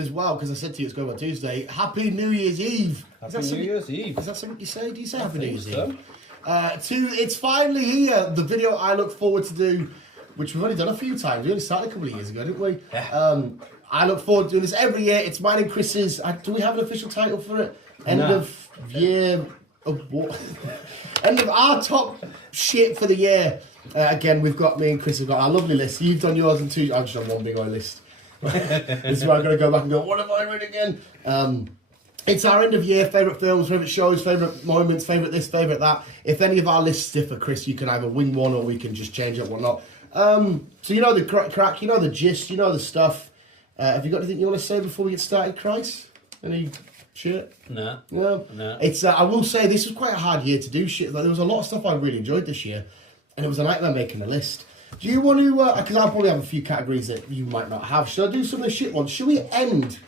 as well, because I said to you it's going on Tuesday. Happy New Year's Eve. Happy New Year's Eve. Is that something you say? Do you say Happy New Year's so. Eve? It's finally here. The video I look forward to do, which we've already done a few times. We only started a couple of years ago, didn't we? Yeah. I look forward to doing this every year. It's mine and Chris's. Do we have an official title for it? End of year of what? End of our top shit for the year. Again, we've got me and Chris have got our lovely list. You've done yours and two. I've just done one big old list. This is where I'm going to go back and go, what have I read again? It's our end of year, favourite films, favourite shows, favourite moments, favourite this, favourite that. If any of our lists differ, Chris, you can either wing one or we can just change it, whatnot. So you know the crack, you know the gist, you know the stuff. Have you got anything you want to say before we get started, Chris? Any shit? No. It's. I will say this was quite a hard year to do shit. Like, there was a lot of stuff I really enjoyed this year, and it was a nightmare making a list. Do you want to? Because I'll probably have a few categories that you might not have. Should I do some of the shit ones? Should we end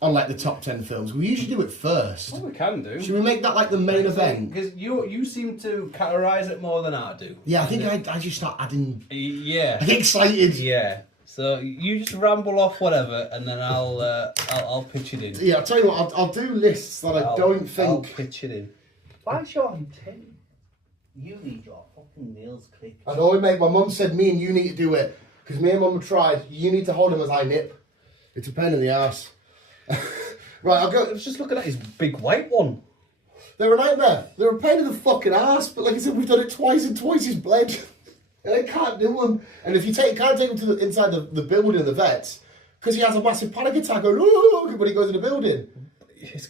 on like the top 10 films? We usually do it first. Well, we can do. Should we make that like the main event? Because you seem to categorise it more than I do. Yeah, I think I just start adding. Yeah. I get excited. Yeah. So you just ramble off whatever, and then I'll pitch it in. Yeah, I'll tell you what. I'll do lists that I don't think. I'll pitch it in. Why Sean? You need your fucking nails clipped. I know, mate. My mum said me and you need to do it because me and mum tried. You need to hold him as I nip. It's a pain in the ass. Right, I'll go. I was just looking at his big white one. They're a nightmare. They're a pain in the fucking ass. But like I said, we've done it twice and twice he's bled. And I can't do them. And if you can't take him to the inside the building, the vets, because he has a massive panic attack going, oh, when he goes in the building. He's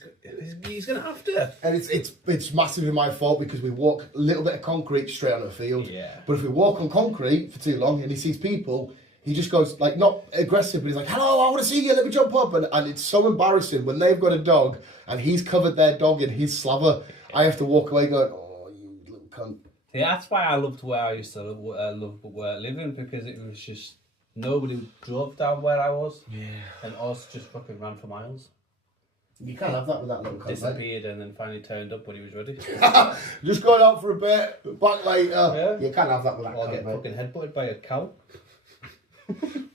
going to have to. And it's massively my fault because we walk a little bit of concrete straight on the field. Yeah. But if we walk on concrete for too long and he sees people, he just goes, like, not aggressive, but he's like, hello, I want to see you, let me jump up. And it's so embarrassing when they've got a dog and he's covered their dog in his slather. I have to walk away going, oh, you little cunt. Yeah, that's why I loved where I used to live in, because it was just nobody drove down where I was. Yeah. And us just fucking ran for miles. You can't have that with that little cunt. Disappeared and then finally turned up when he was ready. Just going out for a bit, back later. Yeah. You can't have that with that Or cunt, get mate. fucking headbutted by a cow.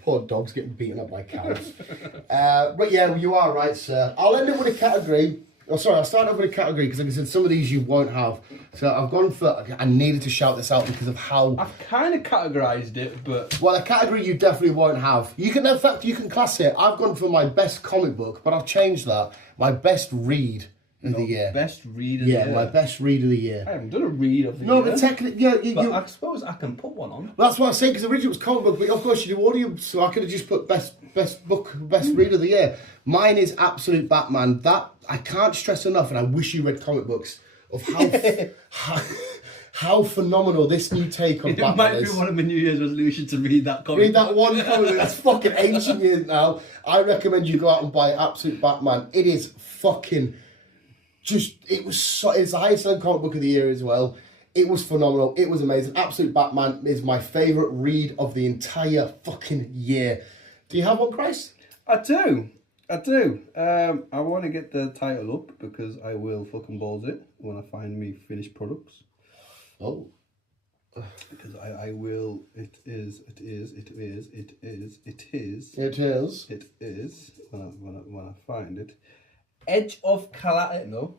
Poor dogs getting beaten up by cows. But yeah, you are right, sir. I'll end it with a category. Oh, sorry, I'll start off with a category because, like I said, some of these you won't have. So I've gone for. I needed to shout this out because of how. I've kind of categorised it, but Well, a category you definitely won't have. You can, in fact, you can class it. I've gone for my best comic book, but I've changed that. My best read of the year. best read of the year. Yeah, my best read of the year. I haven't done a read of the No, year. but technically, yeah, But I suppose I can put one on. That's what I was saying, because originally it was comic book, but of course you do audio, so I could have just put best book, best read of the year. Mine is Absolute Batman. That, I can't stress enough, and I wish you read comic books, of how phenomenal this new take on Batman It might is. be one of my New Year's resolutions to read that comic. Read that one comic book, that's fucking ancient years now. I recommend you go out and buy Absolute Batman. It is fucking it's the highest selling comic book of the year as well. It was phenomenal. It was amazing. Absolute Batman is my favourite read of the entire fucking year. Do you have one, Christ? I do. I want to get the title up because I will fucking balls it when I find me finished products. Oh. Because I will. It is. When I find it. Edge of Collapse. No.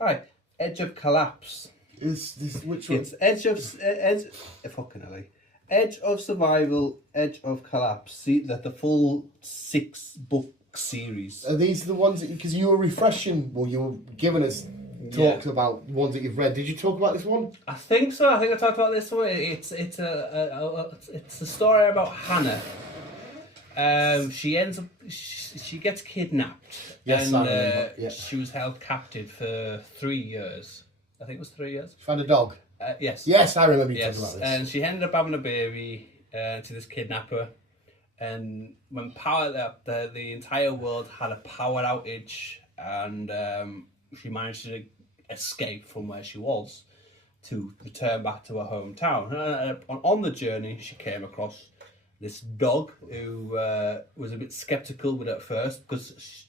Alright. Edge of Collapse. Is this which one? It's fucking LA. Edge of Survival, Edge of Collapse. See that the full 6-book series. Are these the ones that, because you were refreshing, well, you were giving us talks about ones that you've read. Did you talk about this one? I think so. I think I talked about this one. It's a story about Hannah. She gets kidnapped. Yes, and I remember. Yeah. she was held captive for 3 years. I think it was 3 years. Found a dog. Yes. Yes, I remember you talking about this. And she ended up having a baby to this kidnapper. And when the entire world had a power outage, and she managed to escape from where she was to return back to her hometown. On the journey, she came across this dog who was a bit skeptical with it at first because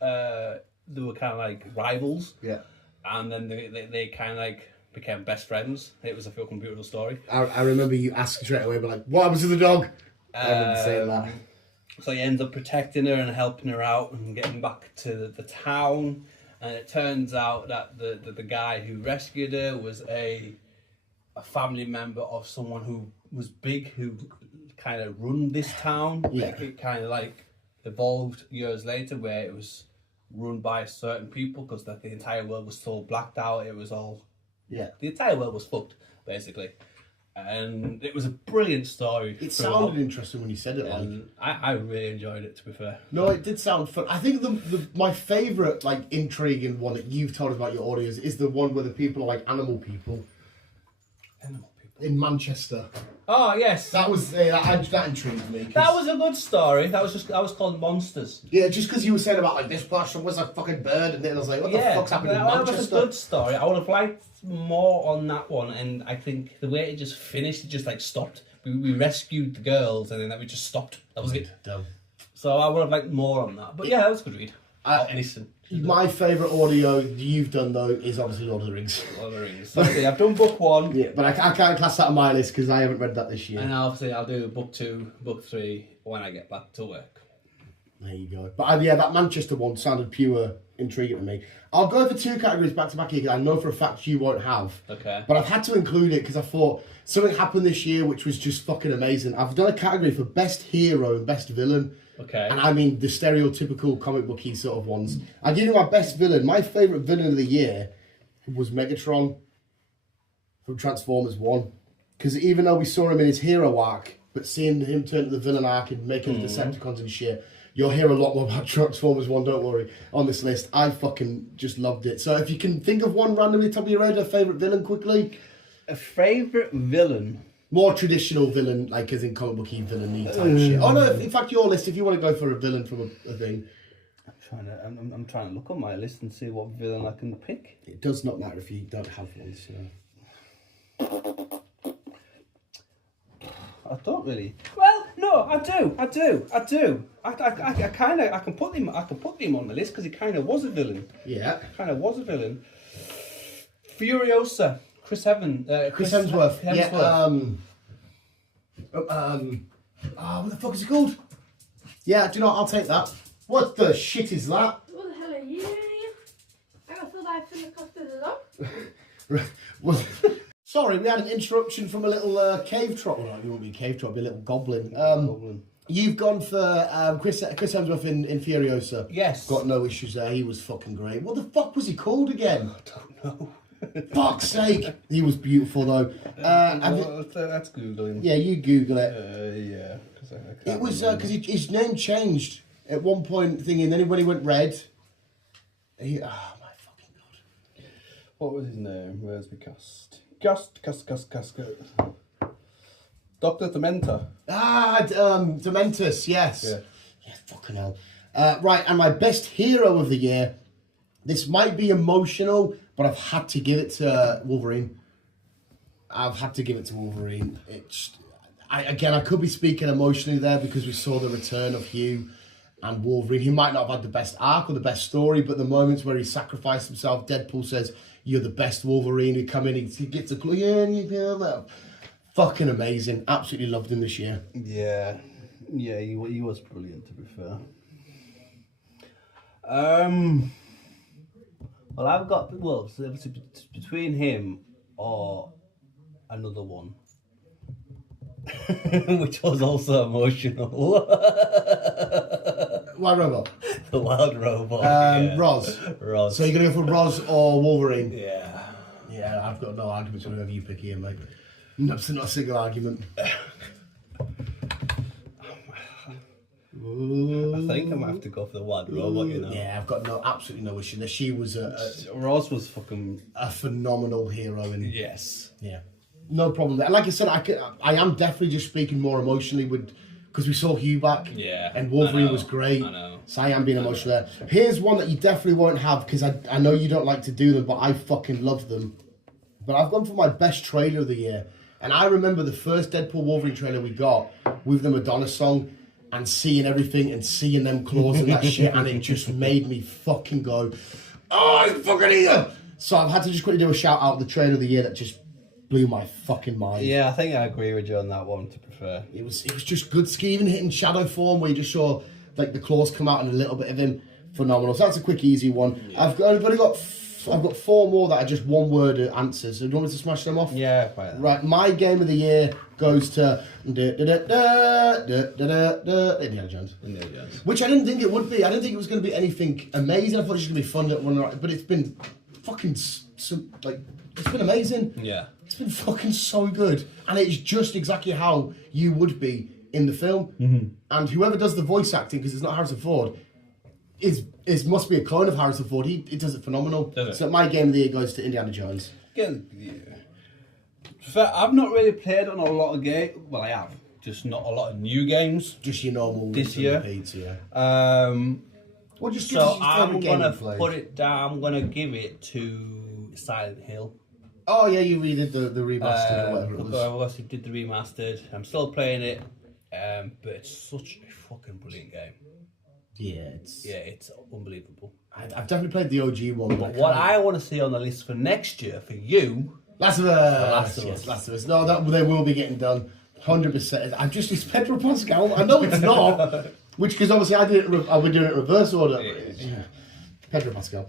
they were kind of like rivals. Yeah. And then they kind of like became best friends. It was a fucking beautiful story. I remember you asking straight away, but like, what happens to the dog? I remember saying that. So he ends up protecting her and helping her out and getting back to the town. And it turns out that the guy who rescued her was a family member of someone who was big, who kind of run this town. Yeah. Like, it kind of like evolved years later where it was run by certain people because the entire world was so blacked out. It was all... Yeah. The entire world was fucked, basically. And it was a brilliant story. It sounded interesting when you said it. And I really enjoyed it, to be fair. No, it did sound fun. I think my favourite like intriguing one that you've told us about your audios is the one where the people are like animal people. Animal people. In Manchester. Oh, yes. That was that intrigued me. That was a good story. That was called Monsters. Yeah, just because you were saying about like this person was a fucking bird, and then I was like, what the fuck's happening in Manchester? That was a good story. I would have liked more on that one, and I think the way it just finished, it just like stopped. We rescued the girls, and then we just stopped. That was it. Dumb. So I would have liked more on that. But yeah, that was a good read. Innocent. My favourite audio you've done though is obviously Lord of the Rings. Lord of the Rings. So, I've done book 1. Yeah, but I can't class that on my list because I haven't read that this year. And obviously I'll do book 2, book 3 when I get back to work. There you go. But yeah, that Manchester one sounded pure intriguing to me. I'll go for 2 categories back to back here because I know for a fact you won't have. Okay. But I've had to include it because I thought something happened this year which was just fucking amazing. I've done a category for best hero and best villain. Okay. And I mean the stereotypical comic booky sort of ones. I'll give you my best villain. My favourite villain of the year was Megatron from Transformers 1. Because even though we saw him in his hero arc, but seeing him turn to the villain arc and making the Decepticons and shit, you'll hear a lot more about Transformers 1, don't worry, on this list. I fucking just loved it. So if you can think of one randomly top of your head, a favourite villain quickly. A favourite villain? More traditional villain, like as in comic booky villain-y type shit. Oh no, in fact your list, if you want to go for a villain from a thing. I'm trying to look on my list and see what villain I can pick. It does not matter if you don't have one, so... I don't really. Well, no, I do. I can put him on the list because he kind of was a villain. Yeah. Furiosa, Chris Evans. Chris Hemsworth. Yeah. What the fuck is he called? Yeah, do you know what? I'll take that. What the shit is that? What the hell are you? I got thought I finished the dog. Well, sorry, we had an interruption from a little cave trot. Well, it won't be a cave trot, it'll be a little goblin. You've gone for Chris Hemsworth in Furiosa. Yes. Got no issues there. He was fucking great. What the fuck was he called again? I don't know. Fuck's sake. He was beautiful though. That's Googling. Yeah, you Google it. Yeah. It was because his name changed at one point thingy, and then when he went red, oh my fucking god. What was his name? Where's the cast? Cast. Dr. Dementor. Dementus, yes. Yeah, fucking hell. Right, and my best hero of the year, this might be emotional, but I've had to give it to Wolverine. I could be speaking emotionally there because we saw the return of Hugh and Wolverine. He might not have had the best arc or the best story, but the moments where he sacrificed himself, Deadpool says, "You're the best Wolverine." He come in, he gets a clue, and you feel that. Fucking amazing. Absolutely loved him this year. Yeah, he was brilliant, to be fair. Well, I've got so between him or another one, which was also emotional. Wild Robot. The Wild Robot. Roz. Roz. So you're gonna go for Roz or Wolverine? Yeah. Yeah, I've got no arguments with whoever you pick here, mate. Not a single argument. I think I might have to go for the Wild Robot, you know. Yeah, I've got absolutely no issue there. She was Roz was fucking a phenomenal heroine. Yes. Yeah. No problem there. Like I said, I am definitely just speaking more emotionally because we saw Hugh back. Yeah. And Wolverine was great. I know. So I am being emotional there. Here's one that you definitely won't have because I know you don't like to do them, but I fucking love them. But I've gone for my best trailer of the year. And I remember the first Deadpool Wolverine trailer we got with the Madonna song and seeing everything and seeing them claws and that shit, and it just made me fucking go, oh, it's fucking here! So I've had to just quickly do a shout out of the trailer of the year that just blew my fucking mind. Yeah, I think I agree with you on that one, to prefer. It was just good. Even hitting shadow form where you just saw like the claws come out and a little bit of him. Phenomenal. So that's a quick, easy one. Yeah. I've got 4 more that are just one word answers. So do you want me to smash them off? Yeah, quite. Right. My game of the year goes to Indiana Jones. Which I didn't think it would be. I didn't think it was going to be anything amazing. I thought it was going to be fun at one, but it's been fucking it's been amazing. Yeah. It's been fucking so good, and it's just exactly how you would be in the film. Mm-hmm. And whoever does the voice acting, because it's not Harrison Ford, is must be a clone of Harrison Ford. He does it phenomenal. So my game of the year goes to Indiana Jones. Yeah. I've not really played on a lot of games. Well, I have, just not a lot of new games. Just your normal this year. Repeats, yeah. Well, just so I'm gonna put it down. I'm gonna give it to Silent Hill. Oh yeah, you redid the remastered or whatever it was. I obviously did the remastered. I'm still playing it, but it's such a fucking brilliant game. Yeah, it's unbelievable. I've definitely played the OG one. But what I want to see on the list for next year for you, Last of Us. Last of Us. No, they will be getting done. 100%. It's Pedro Pascal. I know it's not. Which, because obviously I'll be doing it in reverse order. Yeah. Pedro Pascal.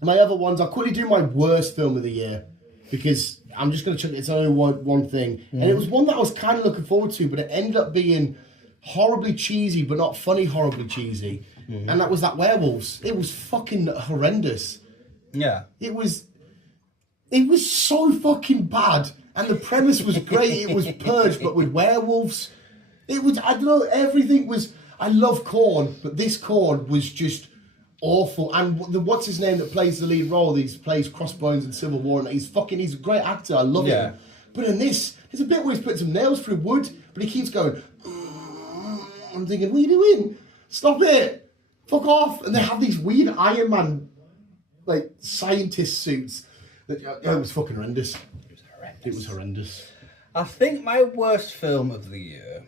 My other ones, I'll quickly do my worst film of the year. Because I'm just going to check it's only one thing. And it was one that I was kind of looking forward to, but it ended up being horribly cheesy, but not funny horribly cheesy. And that was that Werewolves. It was fucking horrendous. yeah, It was so fucking bad. And the premise was great. It was Purge, but with werewolves. It was, I don't know, everything was, I love Korn, but this Korn was just awful. And what's his name that plays the lead role? He plays Crossbones in Civil War, and he's a great actor. I love him. But in this, there's a bit where he's putting some nails through wood, but he keeps going, I'm thinking, what are you doing? Stop it. Fuck off. And they have these weird Iron Man, like, scientist suits. It was fucking horrendous. It was horrendous. I think my worst film of the year,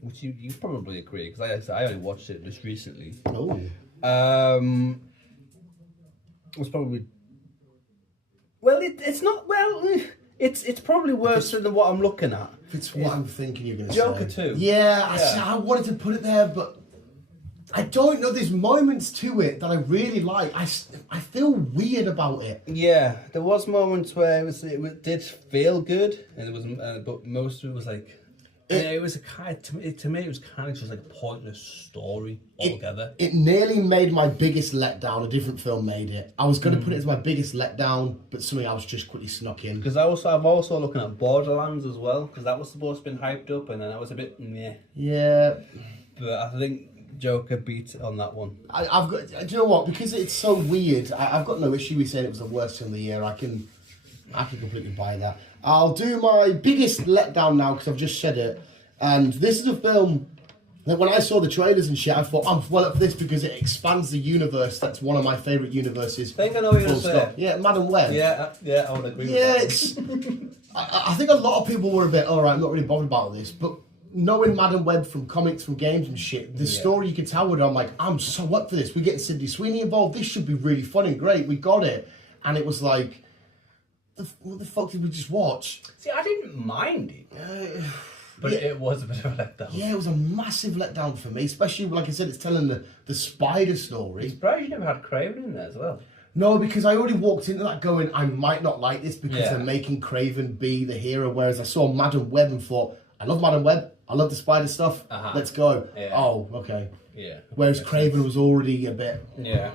which you probably agree, because I only watched it just recently. Oh. Was probably. Well, it's not. Well, it's probably worse than what I'm looking at. It's what I'm thinking you're going to say. Joker 2. Yeah, I wanted to put it there, but I don't know. There's moments to it that I really like. I feel weird about it. Yeah, there was moments where it did feel good, and it was, but most of it was like. It was to me it was kind of just like a pointless story altogether. It nearly made my biggest letdown. A different film made it. I was going to put it as my biggest letdown, but something else just quickly snuck in. Because I'm also looking at Borderlands as well, because that was supposed to be hyped up, and then that was a bit meh. Yeah. But I think Joker beat it on that one. I've got. Do you know what? Because it's so weird. I've got no issue with saying it was the worst film of the year. I can completely buy that. I'll do my biggest letdown now because I've just said it. And this is a film that when I saw the trailers and shit, I thought, I'm well up for this because it expands the universe. That's one of my favourite universes. I think I know what you're going to say. Yeah, Madam Web. Yeah, I would agree with that. Yeah, it's... I think a lot of people were a bit, alright, I'm not really bothered about this, but knowing Madam Web from comics, from games and shit, the story you could tell with her, I'm like, I'm so up for this. We're getting Sydney Sweeney involved. This should be really fun and great. We got it. And it was like... What the fuck did we just watch? See, I didn't mind it. But it was a bit of a letdown. Yeah, it was a massive letdown for me, especially, like I said, it's telling the spider story. I'm surprised you never had Craven in there as well. No, because I already walked into that going, I might not like this because they're making Craven be the hero, whereas I saw Madam Web and thought, I love Madam Web, I love the spider stuff, let's go. Yeah. Oh, okay. Yeah. Whereas Craven was already a bit... Yeah.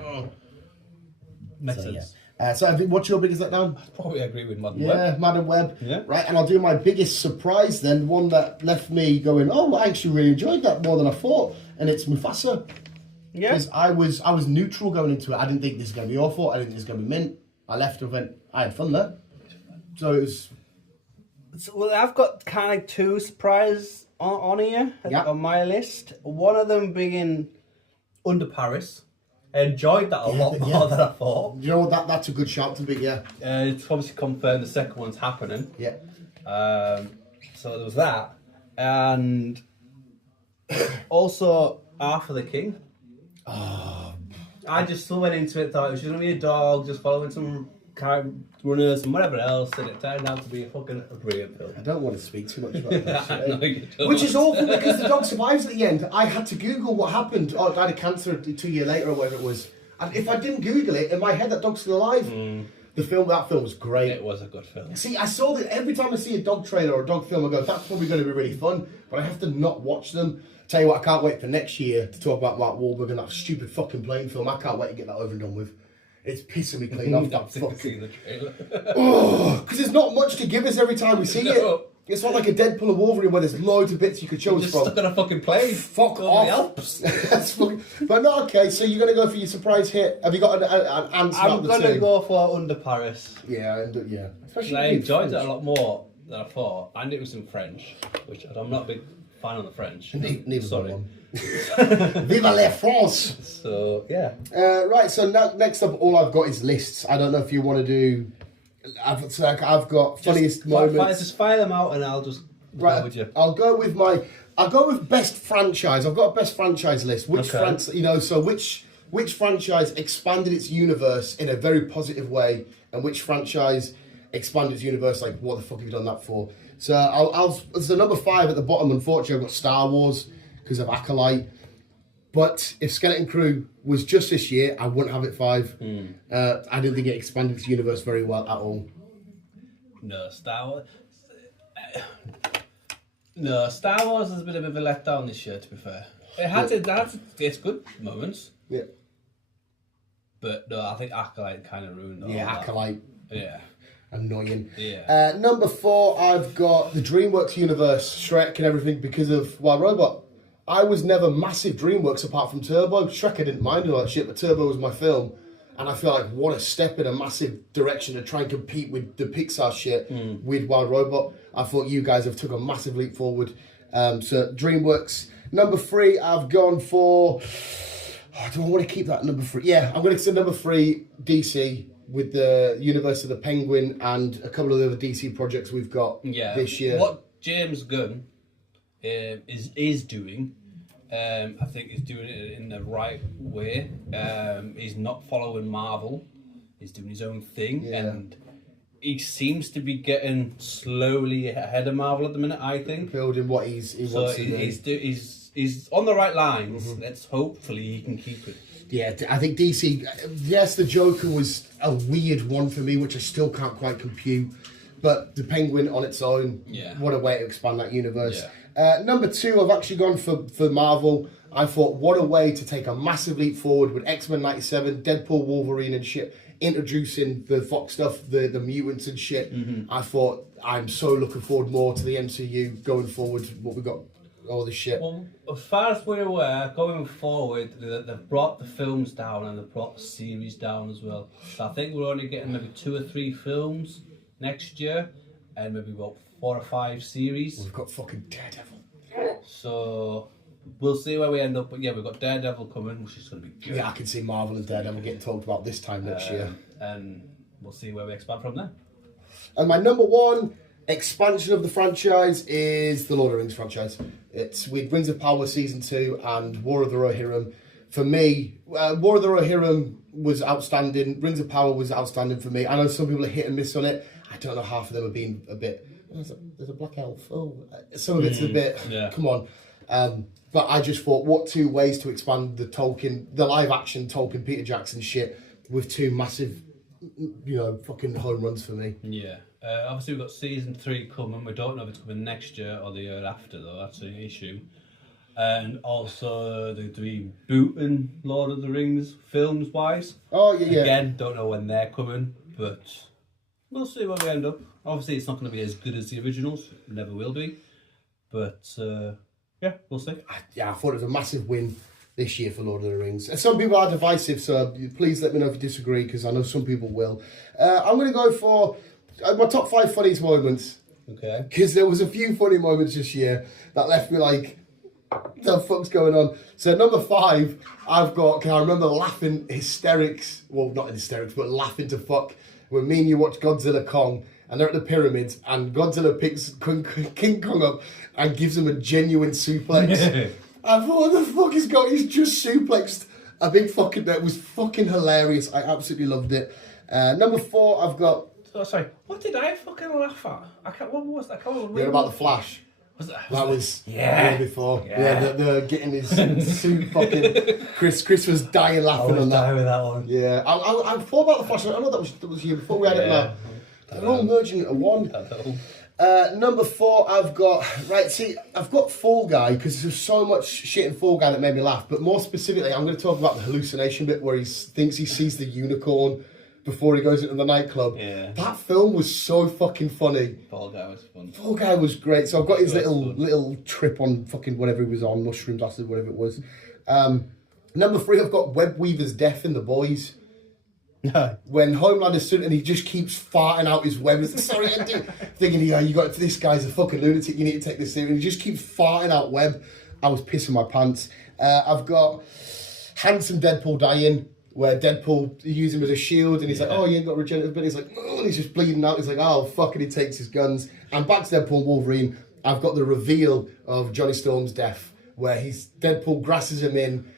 Makes sense. Yeah. So what's your biggest letdown? I'd probably agree with Madam Web. Yeah, Madam Web. Yeah. Right, and I'll do my biggest surprise then, one that left me going, oh, I actually really enjoyed that more than I thought, and it's Mufasa. Yeah. Because I was neutral going into it. I didn't think this was going to be awful. I didn't think this was going to be mint. I left and went, I had fun there. So it was... Well, I've got kind of two surprises on here on my list. One of them being Under Paris. I enjoyed that a lot more than I thought. You know what? That's a good shout to be, yeah. It's obviously confirmed the second one's happening. Yeah. So there was that. And also Arthur the King. Oh. I just still went into it, thought it was just going to be a dog just following some runners and whatever else, and it turned out to be a fucking brilliant film. I don't want to speak too much about that shit. No, you don't. Which is awful because the dog survives at the end. I had to Google what happened. Oh, it died of cancer 2 years later or whatever it was. And if I didn't Google it, in my head that dog's still alive. That film was great. It was a good film. See, I saw that every time I see a dog trailer or a dog film, I go, that's probably going to be really fun. But I have to not watch them. Tell you what, I can't wait for next year to talk about Mark Wahlberg and that stupid fucking plane film. I can't wait to get that over and done with. It's pissing me clean off that fucking... the trailer. Oh, because there's not much to give us every time we see it. It's not like a Deadpool or Wolverine where there's loads of bits you could choose Just from. stuck on a fucking plane. Fuck Over off. the Alps. That's fucking... But no, okay, so you're going to go for your surprise hit. Have you got an answer out I'm of the going to two? go for Under Paris. Yeah, yeah. Especially I in enjoyed it French. a lot more than I thought, and it was in French, which I'm not a big fan of the French. Neither Sorry. one. Viva la France! So yeah. Right, so next up, all I've got is lists. I don't know if you want to do... I've got funniest moments. Just fire them out and I'll just go with you. I'll go with best franchise. I've got a best franchise list. Which which franchise expanded its universe in a very positive way, and which franchise expanded its universe like, what the fuck have you done that for? So so number 5 at the bottom, unfortunately, I've got Star Wars because of Acolyte. But if Skeleton Crew was just this year, I wouldn't have it 5. I didn't think it expanded its universe very well at all. No, Star Wars. No, Star Wars has been a bit of a letdown this year, to be fair. It had its good moments. Yeah. But no, I think Acolyte kind of ruined all that. Acolyte. Yeah. Annoying. Yeah. Number 4, I've got the DreamWorks universe, Shrek and everything because of Wild Robot. I was never massive DreamWorks apart from Turbo. Shrek I didn't mind all that shit, but Turbo was my film. And I feel like what a step in a massive direction to try and compete with the Pixar shit with Wild Robot. I thought you guys have took a massive leap forward. So DreamWorks. Number 3, I've gone for... Oh, do I want to keep that number 3? Yeah, I'm going to say number 3, DC, with the Universe of the Penguin and a couple of the other DC projects we've got this year. What James Gunn is doing, I think he's doing it in the right way. He's not following Marvel. He's doing his own thing, and he seems to be getting slowly ahead of Marvel at the minute, I think. Building what he wants to do. He's on the right lines. Let's hopefully he can keep it. Yeah, I think DC, yes, the Joker was a weird one for me, which I still can't quite compute. But the Penguin on its own, what a way to expand that universe. Yeah. Number 2, I've actually gone for Marvel. I thought, what a way to take a massive leap forward with X-Men 97, Deadpool, Wolverine and shit, introducing the Fox stuff, the mutants and shit. I thought, I'm so looking forward more to the MCU going forward, what we got, all this shit. Well, as far as we're aware, going forward, they've brought the films down and they've brought the series down as well. So I think we're only getting maybe 2 or 3 films next year, and maybe about 4 or 5 series. We've got fucking Daredevil. So we'll see where we end up. But yeah, we've got Daredevil coming, which is going to be good. Yeah, I can see Marvel and Daredevil getting talked about this time next year. And we'll see where we expand from there. And my number 1 expansion of the franchise is the Lord of the Rings franchise. It's with Rings of Power Season 2 and War of the Rohirrim. For me, War of the Rohirrim was outstanding. Rings of Power was outstanding for me. I know some people are hit and miss on it. I don't know, half of them have been a bit... There's a black elf. Oh, some of it's a bit... Come on. But I just thought, what 2 ways to expand the live-action Tolkien, Peter Jackson shit with 2 massive, fucking home runs for me. Yeah. Obviously, we've got Season 3 coming. We don't know if it's coming next year or the year after, though. That's an issue. And also, they're doing booting Lord of the Rings films-wise. Oh, yeah. Again, don't know when they're coming, but we'll see where we end up. Obviously, it's not going to be as good as the originals. It never will be. But, yeah, we'll see. I thought it was a massive win this year for Lord of the Rings. And some people are divisive, so please let me know if you disagree, because I know some people will. I'm going to go for my top 5 funniest moments. Okay. Because there was a few funny moments this year that left me like, what the fuck's going on? So number 5, I've got, I remember laughing hysterics, well, not hysterics, but laughing to fuck, when me and you watched Godzilla Kong, and they're at the pyramids, and Godzilla picks King Kong up and gives him a genuine suplex. I thought, what the fuck is going on? He's just suplexed a big fucking... That was fucking hilarious. I absolutely loved it. Number 4, I've got... Oh, sorry, what did I fucking laugh at? I can't. What was that? I can't remember. You're about the Flash. Was that? That was Yeah. before. Yeah. The getting his suit fucking... Chris was dying laughing on that. with that one. Yeah, I thought about the Flash. I know that was you before we had it now. They're all merging into one. Number 4, I've got... Right, see, I've got Fall Guy because there's so much shit in Fall Guy that made me laugh. But more specifically, I'm going to talk about the hallucination bit where he thinks he sees the unicorn before he goes into the nightclub. Yeah. That film was so fucking funny. Fall Guy was fun. Fall Guy was great. So I've got his little trip on fucking whatever he was on, mushrooms, acid, whatever it was. Number 3, I've got Web Weaver's death in The Boys. When Homelander stood and he just keeps farting out his web. It's like, sorry, I'm thinking, you got this guy's a fucking lunatic. You need to take this seriously. And he just keeps farting out web. I was pissing my pants. I've got Handsome Deadpool dying, where Deadpool used him as a shield, and he's like, oh, you ain't got regenerative ability. He's like, oh, and he's just bleeding out. He's like, oh, fuck, and he takes his guns. And back to Deadpool and Wolverine, I've got the reveal of Johnny Storm's death, where Deadpool grasses him in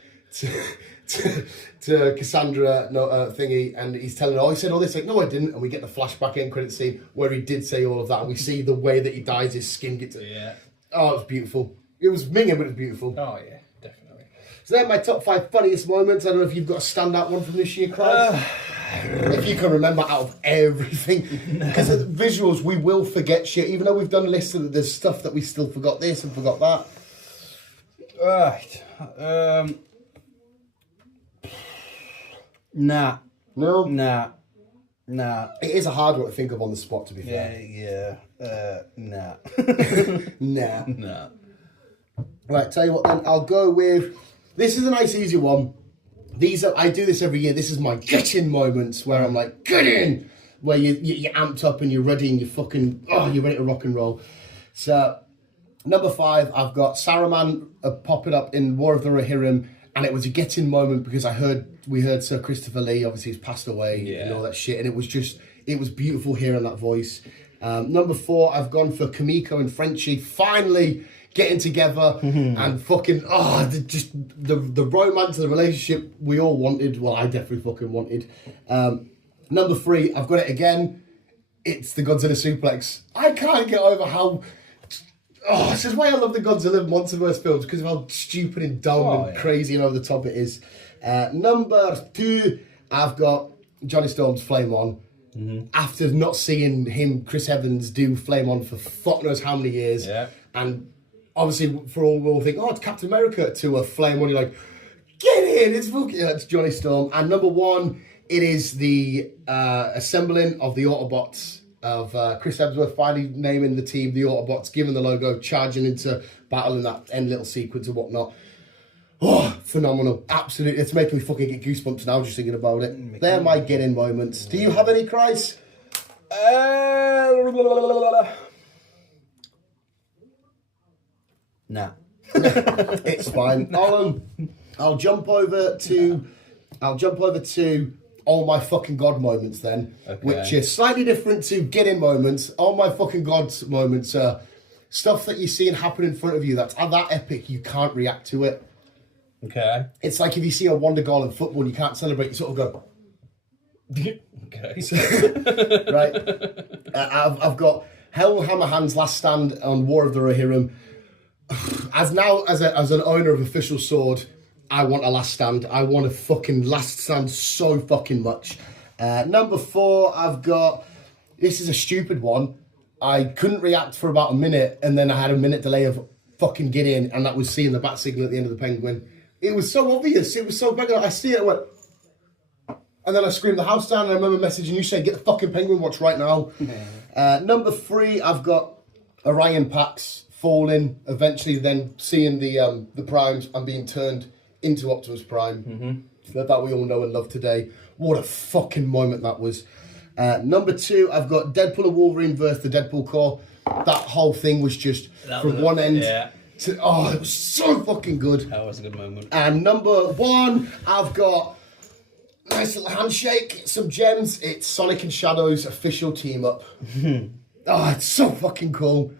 to Cassandra thingy, and he's telling her, oh, he said all this, like, no, I didn't, and we get the flashback end credit scene where he did say all of that, and we see the way that he dies, his skin gets... Yeah. Oh, it was beautiful. It was minging, but it was beautiful. Oh, yeah, definitely. So they're my top 5 funniest moments. I don't know if you've got a standout one from this year, Clive. If you can remember out of everything. Because of the visuals, we will forget shit. Even though we've done lists of there's stuff that we still forgot this and forgot that. Right. Nah. No? Nah. It is a hard one to think of on the spot, to be fair. Nah. Nah. Nah. Right, tell you what then, I'll go with... This is a nice easy one. I do this every year. This is my get-in moments where I'm like, get in! Where you're amped up and you're ready and you're fucking... Oh, you're ready to rock and roll. So, number 5, I've got Saruman popping up in War of the Rohirrim, and it was a get-in moment because we heard Sir Christopher Lee, obviously he's passed away and all that shit, and it was beautiful hearing that voice. Number 4, I've gone for Kamiko and Frenchie finally getting together and fucking, the romance of the relationship we all wanted. Well, I definitely fucking wanted. Number 3, I've got it again. It's the Godzilla suplex. I can't get over how... Oh, this is why I love the Godzilla Monsterverse films, because of how stupid and dumb and crazy and over the top it is. Number 2, I've got Johnny Storm's Flame On. After not seeing him, Chris Evans, do Flame On for fuck knows how many years. Yeah. And obviously, for all we'll think, oh, it's Captain America, to a Flame On, you're like, get in, it's Johnny Storm. And number 1, it is the assembling of the Autobots. Of Chris Hemsworth finally naming the team the Autobots, giving the logo, charging into battle in that end little sequence and whatnot. Oh, phenomenal. Absolutely. It's making me fucking get goosebumps now just thinking about it. They're my get-in moments. Do you have any, Chris? Nah. It's fine. I'll jump over to all my fucking God moments then, which is slightly different to get-in moments. All my fucking God moments are stuff that you see and happen in front of you that's that epic you can't react to it. Okay. It's like if you see a wonder goal in football and you can't celebrate, you sort of go... Okay. Right. I've got Hellhammer Hand's last stand on War of the Rohirrim. As an owner of Official Sword, I want a last stand. I want a fucking last stand so fucking much. Number 4, I've got... This is a stupid one. I couldn't react for about a minute, and then I had a minute delay of fucking get in, and that was seeing the bat signal at the end of the Penguin. It was so obvious. It was so big. I see it and went... And then I screamed the house down, and I remember messaging you saying, get the fucking Penguin watch right now. Number 3, I've got Orion Pax falling, eventually then seeing the primes and being turned into Optimus Prime. That we all know and love today. What a fucking moment that was. Number 2, I've got Deadpool and Wolverine versus the Deadpool Corps. That whole thing was just from one end to... Oh, it was so fucking good. That was a good moment. And number 1, I've got... Nice little handshake, some gems. It's Sonic and Shadow's official team up. Oh, it's so fucking cool.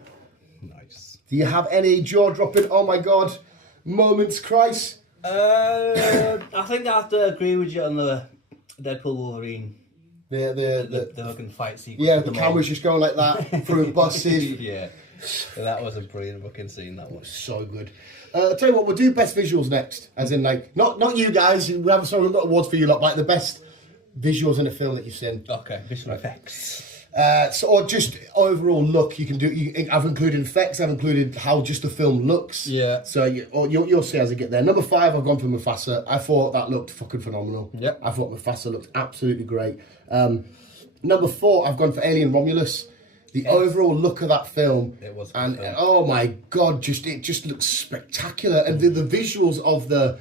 Nice. Do you have any jaw-dropping, oh my god, moments, Christ? I think I have to agree with you on the Deadpool Wolverine. The fucking fight sequence. Yeah, with the them camera's all. just going like that through buses. Yeah, that was a brilliant fucking scene. That was. So good. I'll tell you what, we'll do best visuals next. As in, like, not you guys. We haven't sort of got awards for you lot, like the best visuals in a film that you've seen. Okay, visual effects. Or just overall look. You can do. I've included effects. I've included how just the film looks. Yeah. So you'll see as I get there. Number 5, I've gone for Mufasa. I thought that looked fucking phenomenal. Yep. I thought Mufasa looked absolutely great. Number 4, I've gone for Alien Romulus. The overall look of that film, It was a good and film. oh my god, it just looks spectacular, and the visuals of the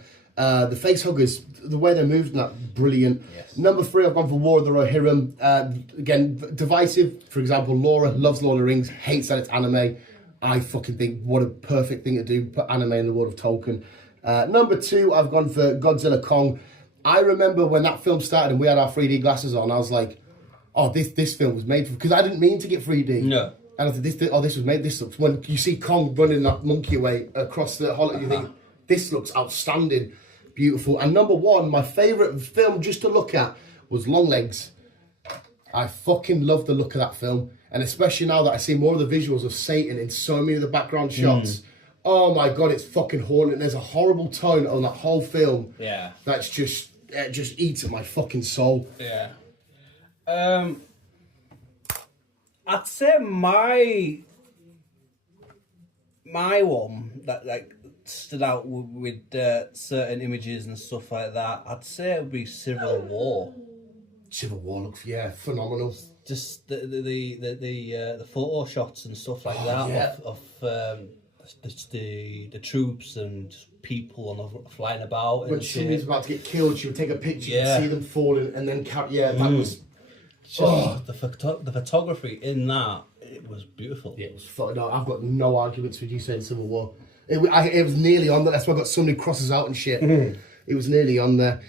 face huggers, the way they're moved, and that brilliant. Yes. Number 3, I've gone for War of the Rohirrim. Again, divisive. For example, Laura loves Lord of the Rings, hates that it's anime. I fucking think what a perfect thing to do, put anime in the world of Tolkien. Number 2, I've gone for Godzilla Kong. I remember when that film started and we had our 3D glasses on, I was like, oh, this film was made for, because I didn't mean to get 3D. No. And I thought, this was made, this looks, when you see Kong running that monkey away across the holiday, you think, this looks outstanding, beautiful. And number 1, my favourite film just to look at was Longlegs. I fucking love the look of that film. And especially now that I see more of the visuals of Satan in so many of the background shots. Oh my god, it's fucking haunting. There's a horrible tone on that whole film. Yeah. That's just, it just eats at my fucking soul. Yeah. I'd say my one that like stood out with certain images and stuff like that. I'd say it would be Civil War. Civil War looks, yeah, phenomenal. Just the photo shots and stuff like that yeah. of the troops and people flying about. When and somebody's shit. about to get killed, she would take a picture, Yeah. you see them falling, and then that was. Just the photography in that, it was beautiful. Yeah, it was fun. No, I've got no arguments with you saying Civil War. It was nearly on there. That's why I got so many crosses out and shit. It was nearly on there.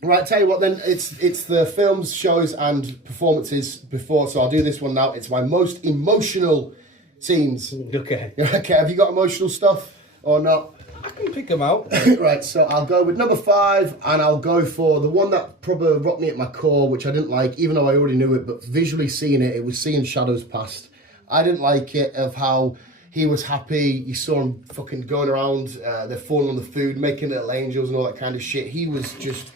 Right, tell you what then, it's the films, shows and performances before, so I'll do this one now. It's my most emotional scenes. Okay. Okay, have you got emotional stuff or not? I can pick them out. Right, so I'll go with number 5, and I'll go for the one that probably rocked me at my core, which I didn't like, even though I already knew it, but visually seeing it, it was seeing shadows past. I didn't like it of how he was happy. You saw him fucking going around, they're falling on the food, making little angels and all that kind of shit. He was just,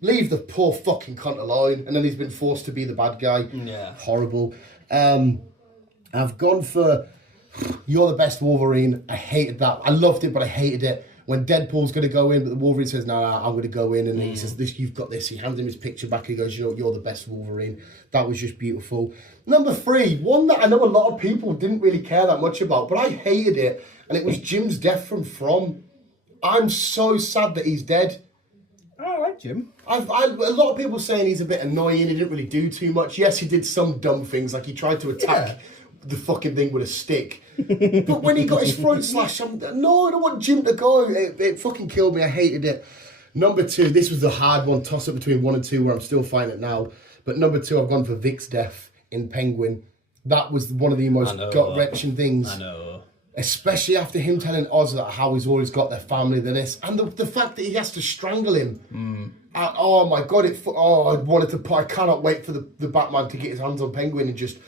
leave the poor fucking cunt alone, and then he's been forced to be the bad guy. Yeah. Horrible. I've gone for You're the Best Wolverine. I hated that. I loved it, but I hated it. When Deadpool's going to go in, but the Wolverine says, no, I'm going to go in. And he says, "This, you've got this." He hands him his picture back. He goes, you're the best Wolverine. That was just beautiful. Number 3, one that I know a lot of people didn't really care that much about, but I hated it. And it was Jim's death from. I'm so sad that he's dead. I like Jim. A lot of people saying he's a bit annoying. He didn't really do too much. Yes, he did some dumb things, like he tried to attack the fucking thing with a stick. But when he got his throat slashed, no, I don't want Jim to go. It fucking killed me. I hated it. Number 2, this was the hard one, toss up between 1 and 2, where I'm still fighting it now. But number 2, I've gone for Vic's death in Penguin. That was one of the most gut-wrenching things. I know. Especially after him telling Oz that how he's always got their family, this, and the fact that he has to strangle him. Oh my god! I cannot wait for the Batman to get his hands on Penguin and just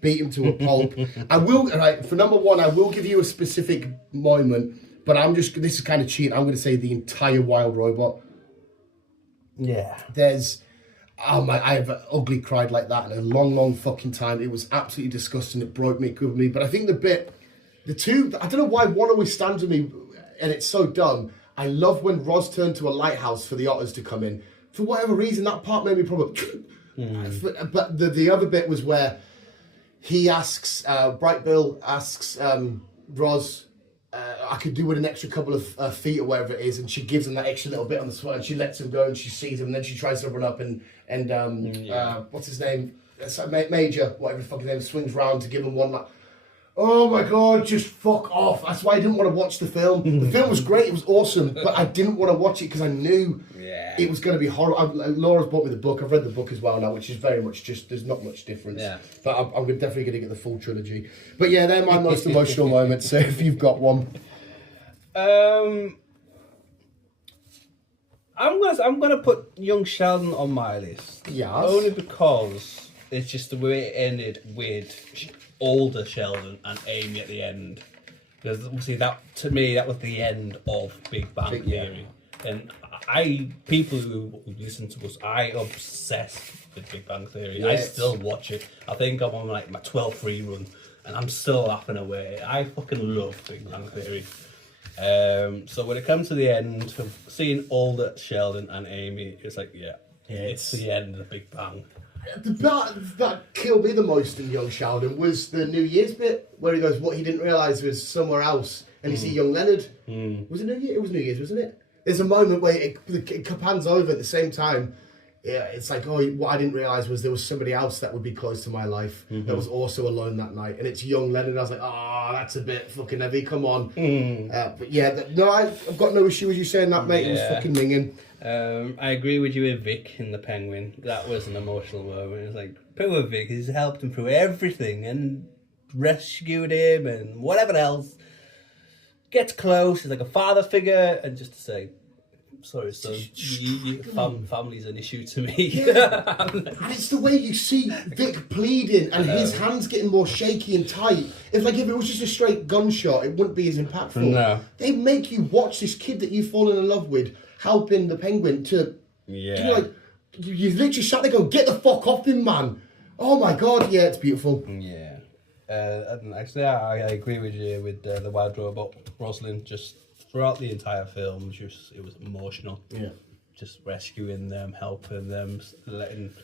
beat him to a pulp. I will. Right, for number 1, I will give you a specific moment, but this is kind of cheating. I'm going to say the entire Wild Robot. Yeah. I have ugly cried like that in a long fucking time. It was absolutely disgusting. It broke me, covered me. But I think the two, I don't know why one always stands with me, and it's so dumb. I love when Roz turned to a lighthouse for the otters to come in. For whatever reason, that part made me probably... But the other bit was where he asks, Bright Bill asks Roz, I could do with an extra couple of feet or whatever it is, and she gives him that extra little bit on the sweat, and she lets him go, and she sees him, and then she tries to run up, and what's his name? Major, whatever the fuck his name, swings round to give him one like... Oh my god, just fuck off. That's why I didn't want to watch the film. The film was great, it was awesome, but I didn't want to watch it because I knew it was going to be horrible. Laura's bought me the book, I've read the book as well now, which is very much just, there's not much difference. Yeah. But I'm definitely going to get the full trilogy. But yeah, they're my most emotional moments, so if you've got one. I'm gonna put young Sheldon on my list. Yes. Only because it's just the way it ended with older Sheldon and Amy at the end. Because obviously that to me that was the end of Big Bang Theory. And people who listen to us, I obsess with Big Bang Theory. Yes. I still watch it. I think I'm on like my 12th rerun, and I'm still laughing away. I fucking love Big Bang Theory. So when it comes to the end of seeing older Sheldon and Amy, it's like, it's the end of the Big Bang. The part that killed me the most in Young Sheldon was the New Year's bit, where he goes, what he didn't realise was somewhere else, and you see young Leonard. Was it New Year? It was New Year's, wasn't it? There's a moment where it pans over at the same time. Yeah, it's like, what I didn't realise was there was somebody else that would be close to my life that was also alone that night. And it's young Leonard. I was like, that's a bit fucking heavy, come on. But yeah, I've got no issue with you saying that, mate. It was fucking minging. I agree with you with Vic in The Penguin. That was an emotional moment. It's like, poor Vic, he's helped him through everything and rescued him and whatever else. Gets close, he's like a father figure, and just to say, sorry, son, family's an issue to me. Yeah. And it's the way you see Vic bleeding and his hands getting more shaky and tight. It's like if it was just a straight gunshot, it wouldn't be as impactful. No. They make you watch this kid that you've fallen in love with helping the Penguin to... you literally sat there going, get the fuck off him, man. Oh my God, yeah, it's beautiful. Yeah. And actually, I agree with you with the wild robot Rosalind. Just throughout the entire film, it was emotional. Yeah. Just rescuing them, helping them, letting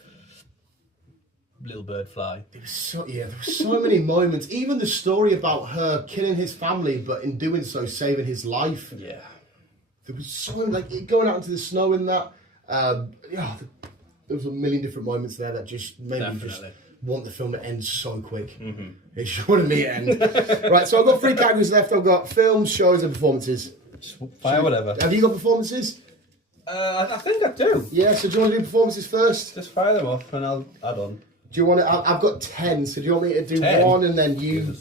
little bird fly. There were so many moments. Even the story about her killing his family, but in doing so, saving his life. Yeah. There was so like going out into the snow and that. There was a million different moments there that just made me just want the film to end so quick. It shouldn't be end. Right, so I've got 3 categories left. I've got films, shows, and performances. Fire whatever. Have you got performances? I think I do. Yeah, so do you want to do performances first? Just fire them off and I'll add on. Do you want to? I've got 10, so do you want me to do 10? one and then you?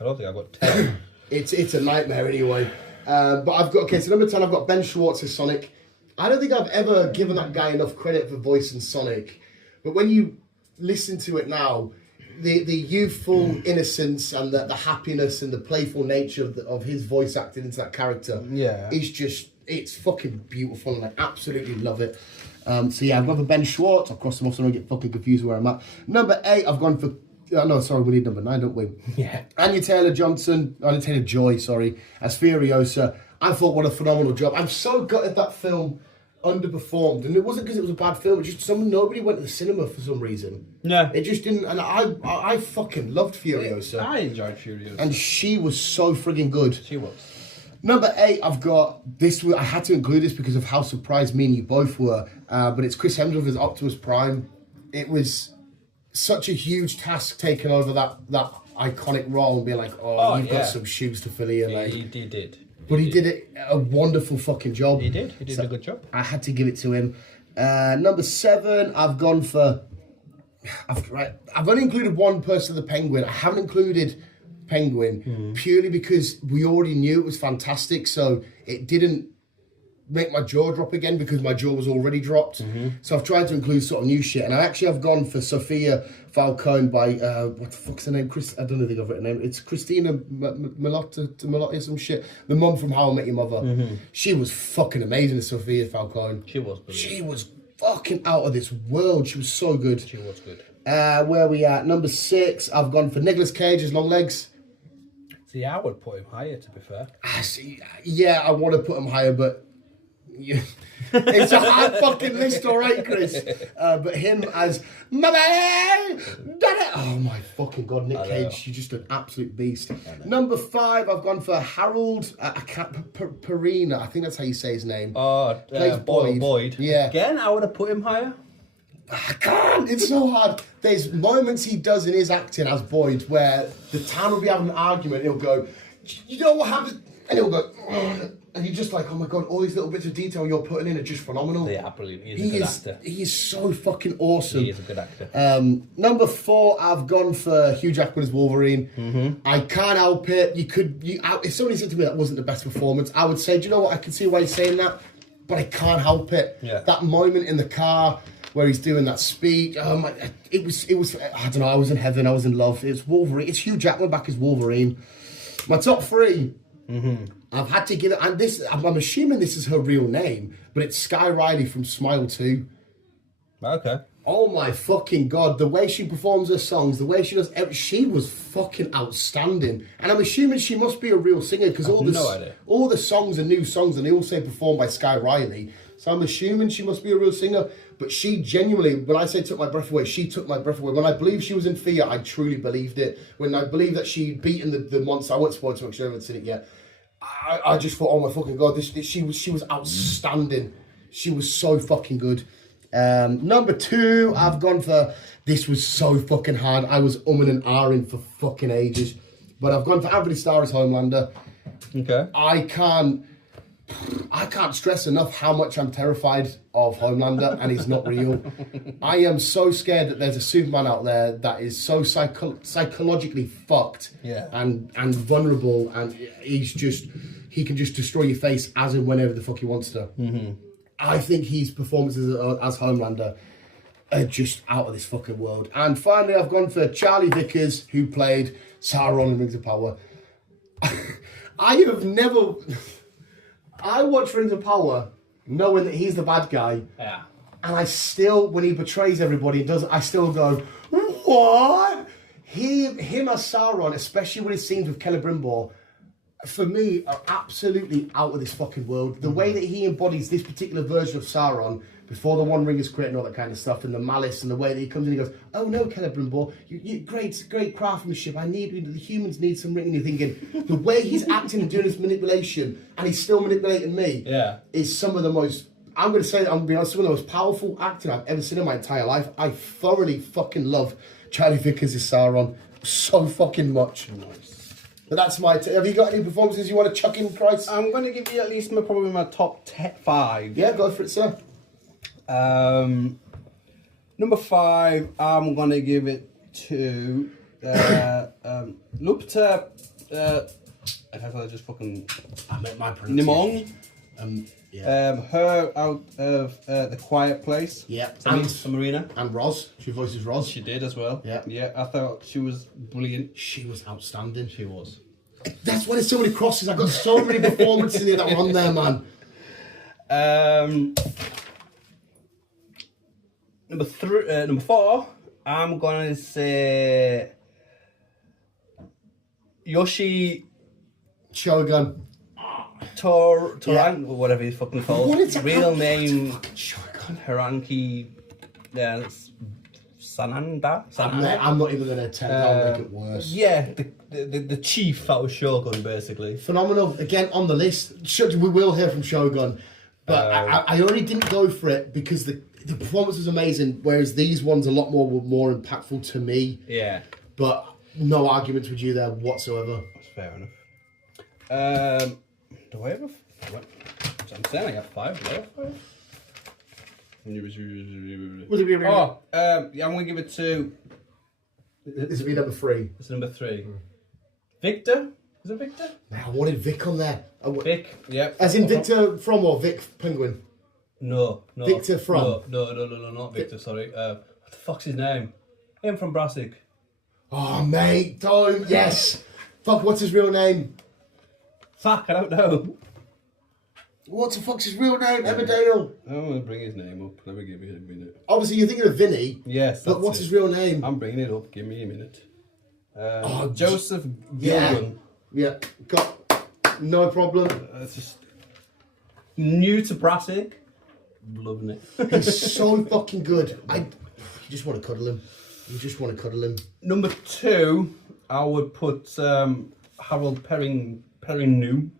I don't think I've got 10. It's a nightmare anyway. But I've got, so number 10, I've got Ben Schwartz as Sonic. I don't think I've ever given that guy enough credit for voicing Sonic. But when you listen to it now, the youthful innocence and the happiness and the playful nature of his voice acting into that character is just, it's fucking beautiful and I absolutely love it. So yeah, I've gone for Ben Schwartz. I'll cross them off so I don't get fucking confused where I'm at. Number 8, I've gone for... we need number 9, don't we? Yeah. Anya Taylor-Joy, as Furiosa. I thought, what a phenomenal job. I'm so gutted that film underperformed, and it wasn't because it was a bad film. It's just nobody went to the cinema for some reason. No, it just didn't. And I fucking loved Furiosa. I enjoyed Furiosa, and she was so frigging good. She was. Number 8, I've got this. I had to include this because of how surprised me and you both were. But it's Chris Hemsworth as Optimus Prime. It was such a huge task taking over that iconic role and being like, you've got some shoes to fill here, mate. He did. But he did a wonderful fucking job. He did a good job. I had to give it to him. Number 7, I've gone for... I've only included one person, the Penguin. I haven't included Penguin purely because we already knew it was fantastic, so it didn't make my jaw drop again because my jaw was already dropped. So I've tried to include sort of new shit, and I've gone for Sophia Falcone by what the fuck's her name? I don't know if I've written her name. It's Christina Milotti, some shit. The mum from How I Met Your Mother. She was fucking amazing as Sophia Falcone. She was brilliant. She was fucking out of this world. She was so good. She was good. Where are we at? Number 6, I've gone for Nicolas Cage as Longlegs. See, I would put him higher, to be fair. Yeah, I want to put him higher, but it's a hard fucking list, all right, Chris. But him as Mummy, Daddy. Oh my fucking God, Nick Cage, you're just an absolute beast. Number 5, I've gone for Harold Perrina. I think that's how you say his name. Boyd. Yeah. Again, I would have put him higher. I can't. It's so hard. There's moments he does in his acting as Boyd where the town will be having an argument. He'll go, you know what happened? And he'll go, and you're just like, oh my God, all these little bits of detail you're putting in are just phenomenal. Yeah, brilliant. He's a good actor. He is so fucking awesome. He is a good actor. Number 4, I've gone for Hugh Jackman as Wolverine. I can't help it. If somebody said to me that wasn't the best performance, I would say, do you know what? I can see why you're saying that. but I can't help it. Yeah. That moment in the car where he's doing that speech, it was. I don't know. I was in heaven. I was in love. It's Wolverine. It's Hugh Jackman back as Wolverine. My top 3. I've had to give it, and this. I'm assuming this is her real name, but it's Sky Riley from Smile 2. Okay. Oh my fucking god, the way she performs her songs, the way she does, she was fucking outstanding. And I'm assuming she must be a real singer because all the songs are new songs and they all say performed by Sky Riley. So I'm assuming she must be a real singer. But she genuinely, when I say took my breath away, she took my breath away. When I believed she was in fear, I truly believed it. When I believed that she'd beaten the monster, I won't spoil too much, I haven't seen it yet. I just thought, oh my fucking god, she was outstanding. She was so fucking good. Number 2, I've gone for, this was so fucking hard. I was umming and ahhing for fucking ages. But I've gone for Anthony Starr as Homelander. Okay. I can't stress enough how much I'm terrified of Homelander and he's not real. I am so scared that there's a Superman out there that is so psychologically fucked and vulnerable, and he can just destroy your face as and whenever the fuck he wants to. I think his performances as Homelander are just out of this fucking world. And finally, I've gone for Charlie Vickers, who played Sauron in Rings of Power. I watch Rings of Power knowing that he's the bad guy. Yeah. And I still, when he betrays everybody, I still go, what? Him as Sauron, especially when his scenes with Celebrimbor, for me, are absolutely out of this fucking world. The way that he embodies this particular version of Sauron before the One Ring is created and all that kind of stuff, and the malice, and the way that he comes in and goes, oh no, Celebrimbor, you great craftsmanship. The humans need some ring. And you're thinking, the way he's acting and doing his manipulation, and he's still manipulating me, is some of the most, I'm going to be honest, some of the most powerful acting I've ever seen in my entire life. I thoroughly fucking love Charlie Vickers as Sauron so fucking much. Nice. But that's have you got any performances you want to chuck in, Christ? I'm going to give you at least probably my top 5. Yeah, go for it, sir. Number 5, I'm going to give it to Lupita. If I just fucking my pronunciation. Nimong. Her out of The Quiet Place. Yeah. Samarina. And Roz. She voices Roz. She did as well. Yeah. Yeah, I thought she was brilliant. She was outstanding. She was. That's why there's so many crosses. I've got so many performances here that were on there, man. Number 4, I'm gonna say Yoshi Shogun. Torang, or whatever he's fucking called. What is real name? Shogun. Haranki. Yeah, that's Sananda. I'm not even going to attempt. I'll make it worse. Yeah, the chief that was Shogun, basically. Phenomenal. Again, on the list. We will hear from Shogun. But I only didn't go for it because the performance was amazing, whereas these ones a lot more impactful to me. Yeah. But no arguments with you there whatsoever. That's fair enough. Do I have I'm saying I have 5. Do I have 5? Yeah, I'm going to give it to... This will be number 3. It's number 3. Victor? Is it Victor? I wanted Vic on there. Vic, yeah. As in Victor from or Vic Penguin? No. Victor from? No, not Victor, sorry. What the fuck's his name? Him from Brassic. Oh, mate, don't. Yes. Fuck, what's his real name? Fuck, I don't know. What the fuck's his real name? Emmerdale. I'm going to bring his name up. Let me give you a minute. Obviously, you're thinking of Vinny. Yes, but what's his real name? I'm bringing it up. Give me a minute. Joseph Gilgun. Yeah, got no problem. It's just new to Brassic. Loving it. He's so fucking good. You just want to cuddle him. You just want to cuddle him. Number 2, I would put Harold Perrineau.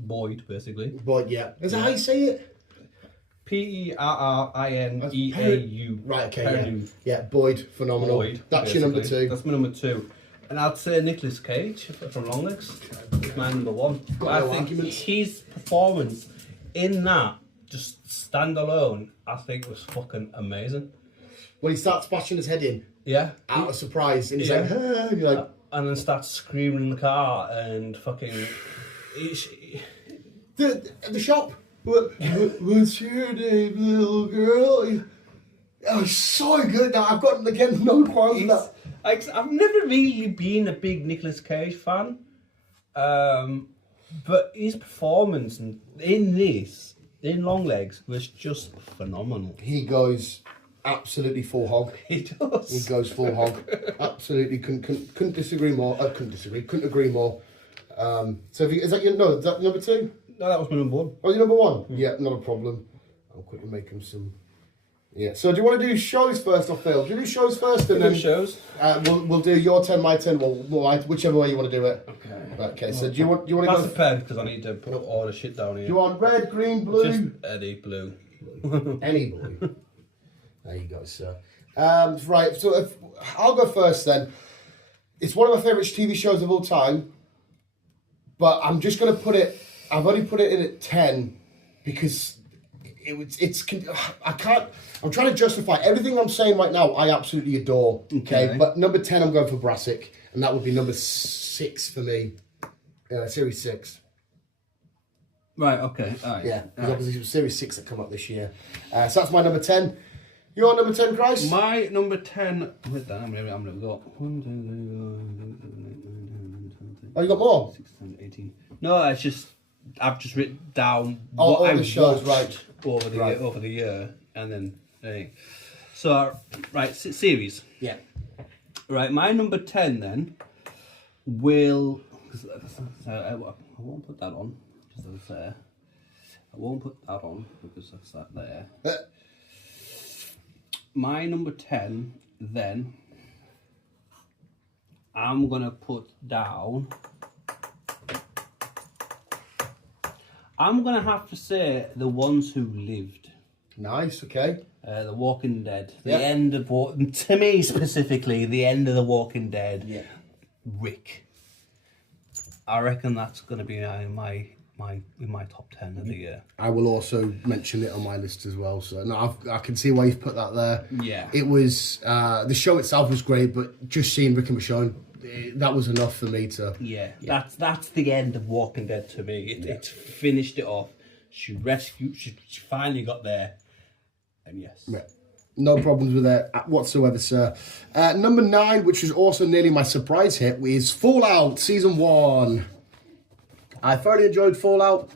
Boyd, basically. Boyd, yeah. Is that how you say it? Perrineau. Right, okay, Perrineau. Yeah, Boyd, phenomenal. Boyd, that's your number 2. That's my number 2. And I'd say Nicolas Cage from Longlegs. He's my number 1. But I think his performance in that, just standalone, I think was fucking amazing. When he starts bashing his head in. Yeah. Out of surprise. And he's like, ah, and you're like... And then starts screaming in the car and fucking... The shop. What's your name, little girl? Oh, so good. Now I've got again no qualms with that. I've never really been a big Nicolas Cage fan, but his performance in Longlegs was just phenomenal. He goes absolutely full hog. He does. He goes full hog. Absolutely, couldn't disagree more. Couldn't agree more. So is that number 2? No, that was my number 1. Oh, your number 1? Yeah, not a problem. I'll quickly make him some. Yeah. So do you want to do shows first or Phil? Do you do shows first and then shows? We'll do your 10, my 10. Whichever way you want to do it. Okay. Okay. So do you want to Pass go? the pen because I need to put all the shit down here. Do you want red, green, blue? Just any blue. Any blue. There you go, sir. Right. So I'll go first then. It's one of my favourite TV shows of all time, but I'm just going to put it. I've only put it in at 10 because I can't. I'm trying to justify everything I'm saying right now. I absolutely adore. Okay, but number 10, I'm going for Brassic, and that would be number 6 for me. Series 6. Right. Okay. All right. Yeah, because obviously it was Series 6 that come up this year. So that's my number 10. Your number 10, Christ? My number 10. With that, I'm gonna go. 1, 2, 3, 4, 5, 6, 7, 8, 9, 10, 11, 12, 13, 14, 15, 16, 17, 18. Oh, you got more? 16, 18. No, it's just I've just written down all what the I shows, watched right. over the year, and then so right series. Yeah. Right, my number 10 then will. I won't put that on because that's there. I won't put that on because that's that there. My number 10 then. I'm gonna put down. I'm gonna have to say The Ones Who Lived. Nice. Okay. The Walking Dead. The Yeah. end of to me specifically, the end of The Walking Dead. Yeah. Rick. I reckon that's gonna be in my top 10 of the year. I will also mention it on my list as well. So no, I can see why you've put that there. Yeah. It was the show itself was great, but just seeing Rick and Michonne, that was enough for me to. Yeah. That's the end of Walking Dead to me. It finished it off. She rescued. She finally got there. And yes. Yeah. No problems with that whatsoever, sir. Number 9, which was also nearly my surprise hit, is Fallout Season 1. I thoroughly enjoyed Fallout.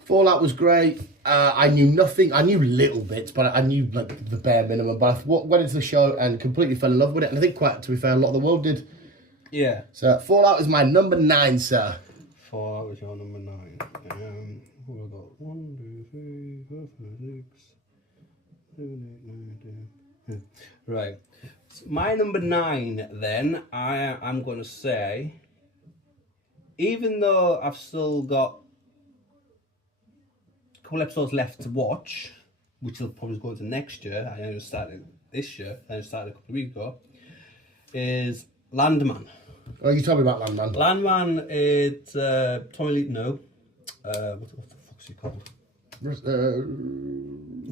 Fallout was great. I knew nothing. I knew little bits, but I knew like the bare minimum. But I went into the show and completely fell in love with it. And I think, quite to be fair, a lot of the world did. Yeah. So Fallout is my number 9, sir. Fallout was your number 9. We've got 1, 2, 3, 4, 5, 6, 7, 8, 9, 10. Right. So my number 9 then, I'm going to say, even though I've still got a couple episodes left to watch, which will probably go into next year, I only started this year, I only started a couple of weeks ago, is Landman. Oh, you told me about Landman. Landman, it's Tommy Lee, no. What the fuck's he called?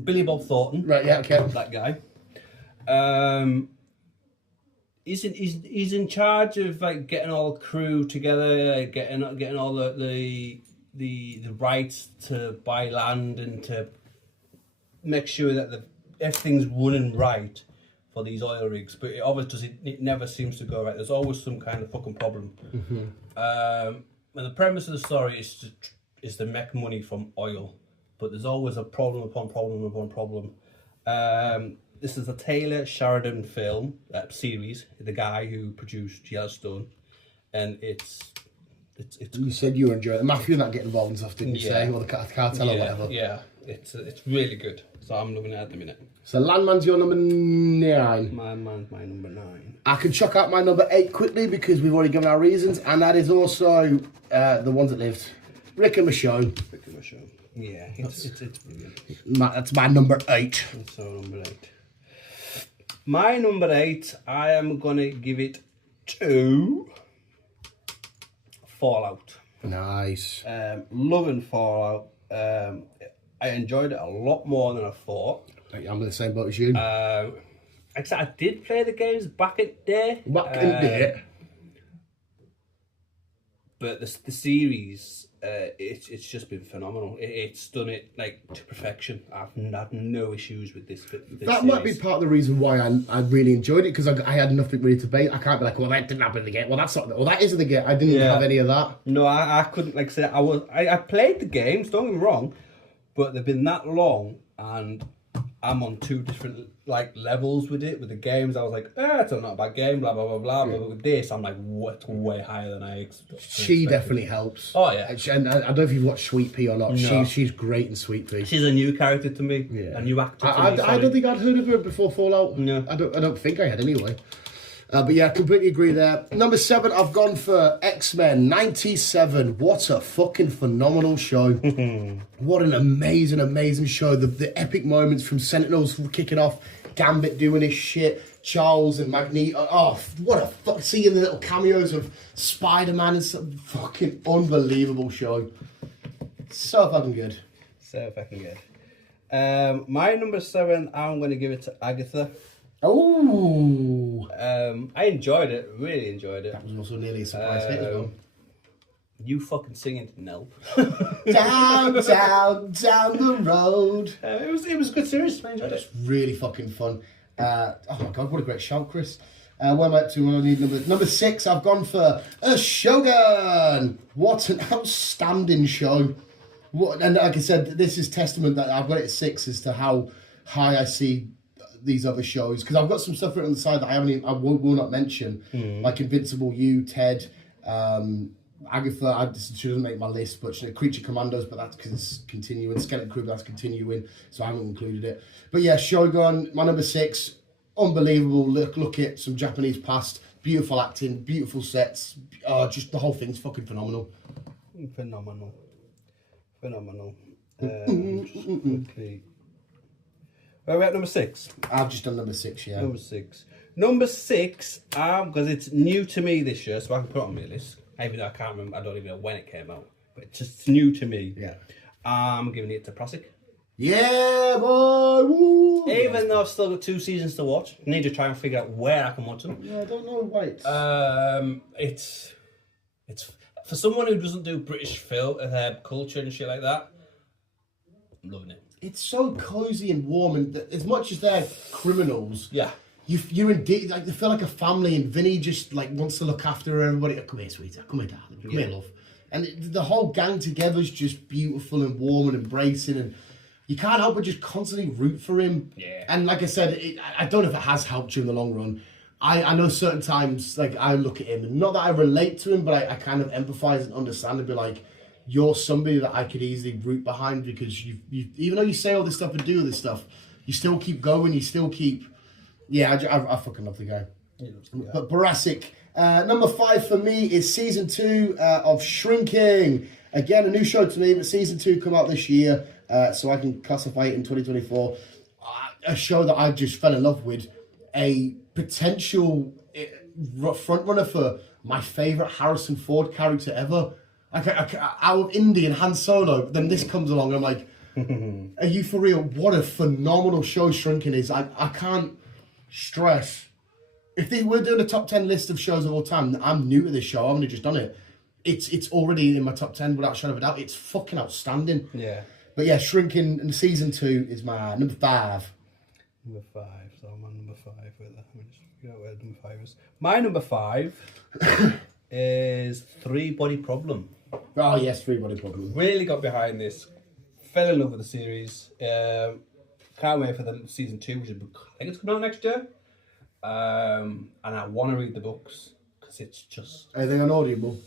Billy Bob Thornton. Right, yeah, okay. That guy. He's in charge of like getting all the crew together, getting all the rights to buy land and to make sure that everything's running right for these oil rigs. But it never seems to go right. There's always some kind of fucking problem. And the premise of the story is to make money from oil, but there's always a problem upon problem upon problem. This is a Taylor Sheridan film series. The guy who produced Yellowstone, and it's. You said you were enjoying it. The mafia and that get involved and stuff, didn't you say? Or the cartel or whatever. Yeah, it's really good. So I'm looking at the minute. So Landman's your number 9. Mine's my number 9. I can chuck out my number 8 quickly because we've already given our reasons, and that is also The Ones That Lived. Rick and Michonne. Rick and Michonne. Yeah, it's brilliant. That's my number 8. So number 8. My number 8, I am gonna give it to Fallout. Nice. Loving Fallout. I enjoyed it a lot more than I thought. I'm in the same boat as you. Except I did play the games back in the day. Back in the day. But the series, it's just been phenomenal. It's done it like to perfection. I've had no issues with this. That might be part of the reason why I really enjoyed it, because I had nothing really to base. I can't be like, well, that didn't happen in the game. Well, that's not. Well, that isn't the game. I didn't have any of that. No, I couldn't. Like I said, I played the games. Don't get me wrong, but they've been that long, and I'm on two different like levels with it. With the games, I was like, it's not a bad game, blah blah blah blah. But with this, I'm like, what? Way higher than I expected. She definitely helps. Oh yeah, and I don't know if you've watched Sweet Pea or not. No. She's great in Sweet Pea. She's a new character to me. Yeah. A new actor. I don't think I'd heard of her before Fallout. No, I don't think I had anyway. But yeah, I completely agree there. Number 7, I've gone for X-Men 97. What a fucking phenomenal show. What an amazing, amazing show. The epic moments from Sentinels kicking off, Gambit doing his shit, Charles and Magneto. Oh, what a fuck. Seeing the little cameos of Spider-Man and some fucking unbelievable show. So fucking good. So fucking good. My number 7, I'm going to give it to Agatha. Oh, I enjoyed it. Really enjoyed it. that was also nearly a surprise hit as well. You fucking singing didn't help. Down the road. It was a good series. I enjoyed It's it. really fucking fun. Oh my god, what a great shout, Chris. Where am I up to? I need number 6. I've gone for a Shogun. What an outstanding show. And like I said, this is testament that I've got it at 6 as to how high I see these other shows, because I've got some stuff written on the side that I will not mention, like Invincible, You, Ted, Agatha. She doesn't make my list, but Creature Commandos, but that's because it's continuing. Skeleton Crew, that's continuing, so I haven't included it. But yeah, Shogun, my number 6, unbelievable. Look at some Japanese past, beautiful acting, beautiful sets. Just the whole thing's fucking phenomenal. Phenomenal. Quickly. Where are we at number 6? I've just done number 6, yeah. Number 6, because it's new to me this year, so I can put it on my list. Even though I can't remember, I don't even know when it came out, but it's just new to me. Yeah. I'm giving it to Prasic. Yeah, boy! Woo! Even though I've still got 2 seasons to watch, I need to try and figure out where I can watch them. Yeah, I don't know why It's for someone who doesn't do British film culture and shit like that. I'm loving it. It's so cozy and warm, and as much as they're criminals, Yeah. you're indeed like they feel like a family, and Vinny just like wants to look after everybody. Oh, come here, sweetheart. Come here, darling. Come here, love. And the whole gang together is just beautiful and warm and embracing, and you can't help but just constantly root for him. Yeah. And like I said, I don't know if it has helped you in the long run. I know certain times, like I look at him, and not that I relate to him, but I kind of empathise and understand and be like, you're somebody that I could easily root behind, because you even though you say all this stuff and do this stuff, you still keep going, you still keep... Yeah, I fucking love the guy. Yeah. But Barasic, number 5 for me is season 2 of Shrinking. Again, a new show to me, but season 2 come out this year, so I can classify it in 2024. A show that I just fell in love with, a potential frontrunner for my favourite Harrison Ford character ever. Out of Indy and Han Solo, then this comes along, and I'm like, are you for real? What a phenomenal show Shrinking is. I can't stress. If we're doing a top 10 list of shows of all time, I'm new to this show, I've only just done it. It's already in my top 10 without a shadow of a doubt. It's fucking outstanding. Yeah. But yeah, Shrinking in season 2 is my number 5. Number 5, so I'm on number 5 with that. Let me just figure out where number 5 is. My number 5 is 3 Body Problem. Oh yes, 3 Body Problem. Really got behind this. Fell in love with the series. Can't wait for the season 2, which is, I think it's coming out next year. And I want to read the books, because it's just... Are they on Audible?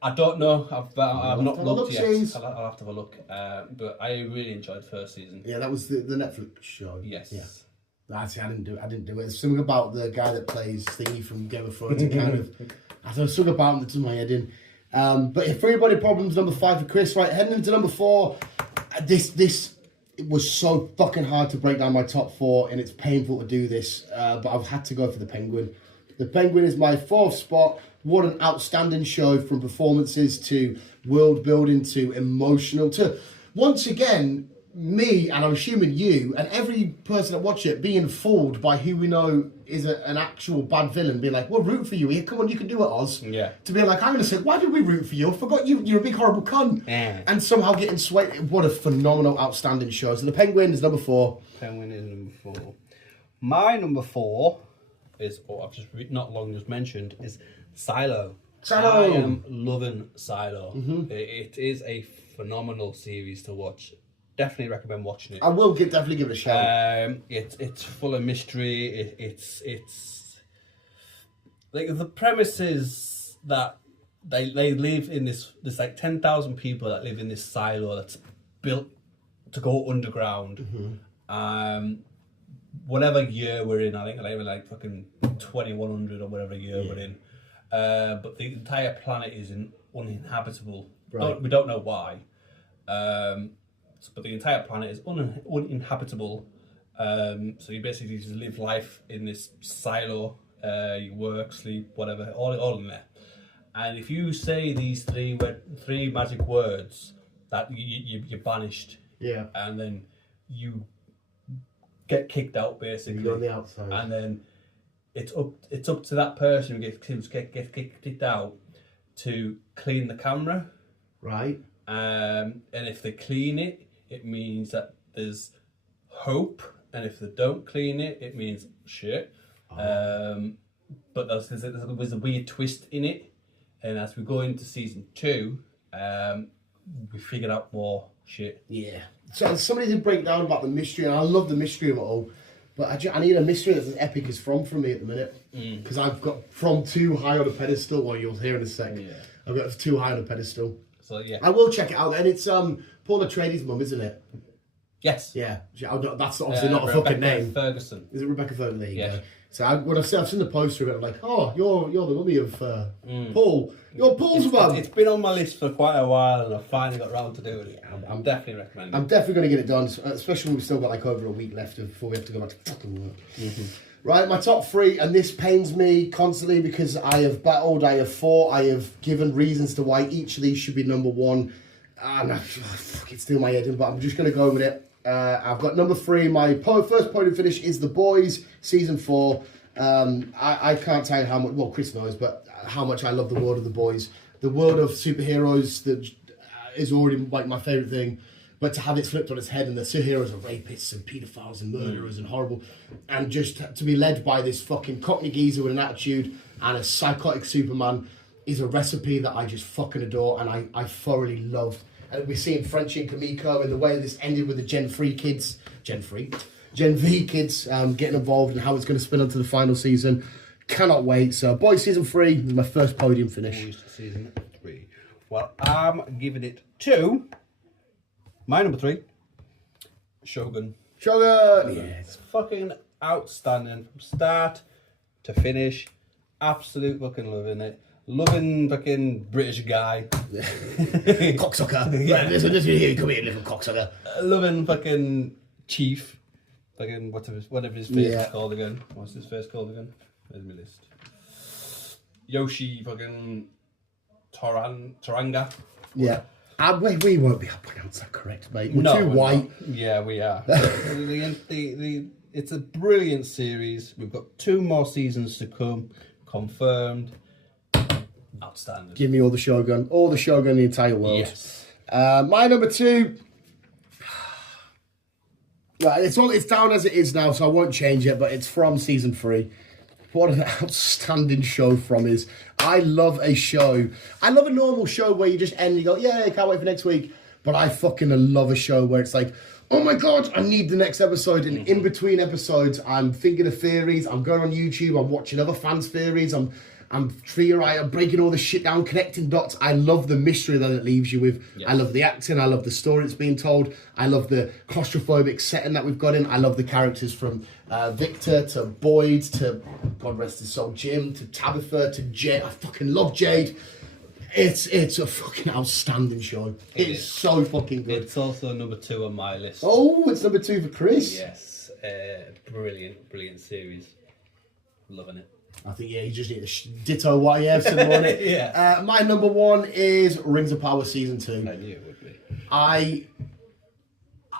I don't know. I've not looked yet. Look-sies. I'll have to have a look. But I really enjoyed the first season. Yeah, that was the Netflix show. Yes. Yeah. Actually, I didn't do it. There's something about the guy that plays Thingy from Game of Thrones. Kind of, I thought something about him that took my head in. But if 3 Body Problems, number 5 for Chris. Right, heading into number 4. This it was so fucking hard to break down my top 4, and it's painful to do this. But I've had to go for the Penguin. The Penguin is my 4th spot. What an outstanding show, from performances to world building to emotional to, once again, me, and I'm assuming you, and every person that watch it being fooled by who we know is an actual bad villain, being like, we'll root for you here, come on, you can do it, Oz. Yeah. To be like, I'm going to say, why did we root for you? I forgot you're a big horrible cunt. And somehow getting swayed. What a phenomenal, outstanding show. So The Penguin is number 4. Penguin is number 4. My number 4 is, I've just not long just mentioned, is Silo. I am loving Silo. It is a phenomenal series to watch. Definitely recommend watching it. I will definitely give it a shout. It's full of mystery. It's like the premise is that they live in this like 10,000 people that live in this silo that's built to go underground. Whatever year we're in, I think they were like fucking 2100 or whatever year we're in. But the entire planet is uninhabitable. Right. We don't know why. But the entire planet is uninhabitable. So you basically just live life in this silo. You work, sleep, whatever, all in there. And if you say these three magic words, that you're banished. Yeah. And then you get kicked out, basically. You're on the outside. And then it's up to that person who gets kicked out to clean the camera. Right. And if they clean it, it means that there's hope, and if they don't clean it, it means shit. But there's a weird twist in it, and as we go into season 2, we figured out more shit. Yeah. So somebody did break down about the mystery, and I love the mystery of it all. But I need a mystery that's as epic as From me at the minute, because I've got From too high on a pedestal. Well, you'll hear in a sec. Yeah. I've got too high on a pedestal. So yeah, I will check it out. And it's Paul Atreides' mum, isn't it? Yes. Yeah. That's obviously not a Rebecca fucking name. Ferguson. Is it Rebecca Ferguson? There you Yeah. go. So when I've seen the poster of it, I'm like, oh, you're the mummy of Paul. You're Paul's mum. It's been on my list for quite a while, and I finally got round to doing it. I'm definitely recommending. I'm definitely going to get it done, especially when we've still got like over a week left before we have to go back to fucking work. Right, my top 3, and this pains me constantly because I have battled, I have fought, I have given reasons to why each of these should be number 1. And it's still my head in, but I'm just going to go with it. I've got number 3. My first podium finish is The Boys, season 4. I can't tell you how much, well, Chris knows, but how much I love the world of The Boys. The world of superheroes that is already like my favourite thing. But to have it flipped on its head and the superheroes are rapists and paedophiles and murderers and horrible. And just to be led by this fucking cockney geezer with an attitude and a psychotic Superman is a recipe that I just fucking adore and I thoroughly love. And we're seeing Frenchie and Kamiko and the way this ended with the Gen V kids getting involved and how it's going to spin onto the final season. Cannot wait. So, Boys season 3 is my first podium finish. Boys season 3. Well, I'm giving it to my number 3, Shogun. Shogun! Yeah, it's fucking outstanding from start to finish. Absolute fucking loving it. Loving fucking British guy. Cocksucker. Yeah. Listen, here, you come here, little cocksucker. Loving fucking Chief. Fucking whatever his face is called again. What's his face called again? Where's my list? Yoshi fucking Toranga. Yeah. We won't be able to pronounce that correct, mate. We're too white. Yeah, we are. It's a brilliant series. We've got 2 more seasons to come. Confirmed. Outstanding. Give me all the Shogun in the entire world. Yes. My number 2. Right, it's down as it is now, so I won't change it, but it's from season 3. What an outstanding show From is. I love a show. I love a normal show where you just end and you go, yeah, can't wait for next week. But I fucking love a show where it's like, oh my God, I need the next episode. And in between episodes, I'm thinking of theories. I'm going on YouTube. I'm watching other fans' theories. I'm theorizing. I'm breaking all the shit down, connecting dots. I love the mystery that it leaves you with. Yes. I love the acting. I love the story that's being told. I love the claustrophobic setting that we've got in. I love the characters from Victor to Boyd to, God rest his soul, Jim to Tabitha to Jade. I fucking love Jade. It's a fucking outstanding show. It's so fucking good. It's also number 2 on my list. Oh, it's number 2 for Chris. Yes. Brilliant series. Loving it. I think, you just need to ditto what I have said on it. Yeah. My number 1 is Rings of Power Season 2. I knew it would be.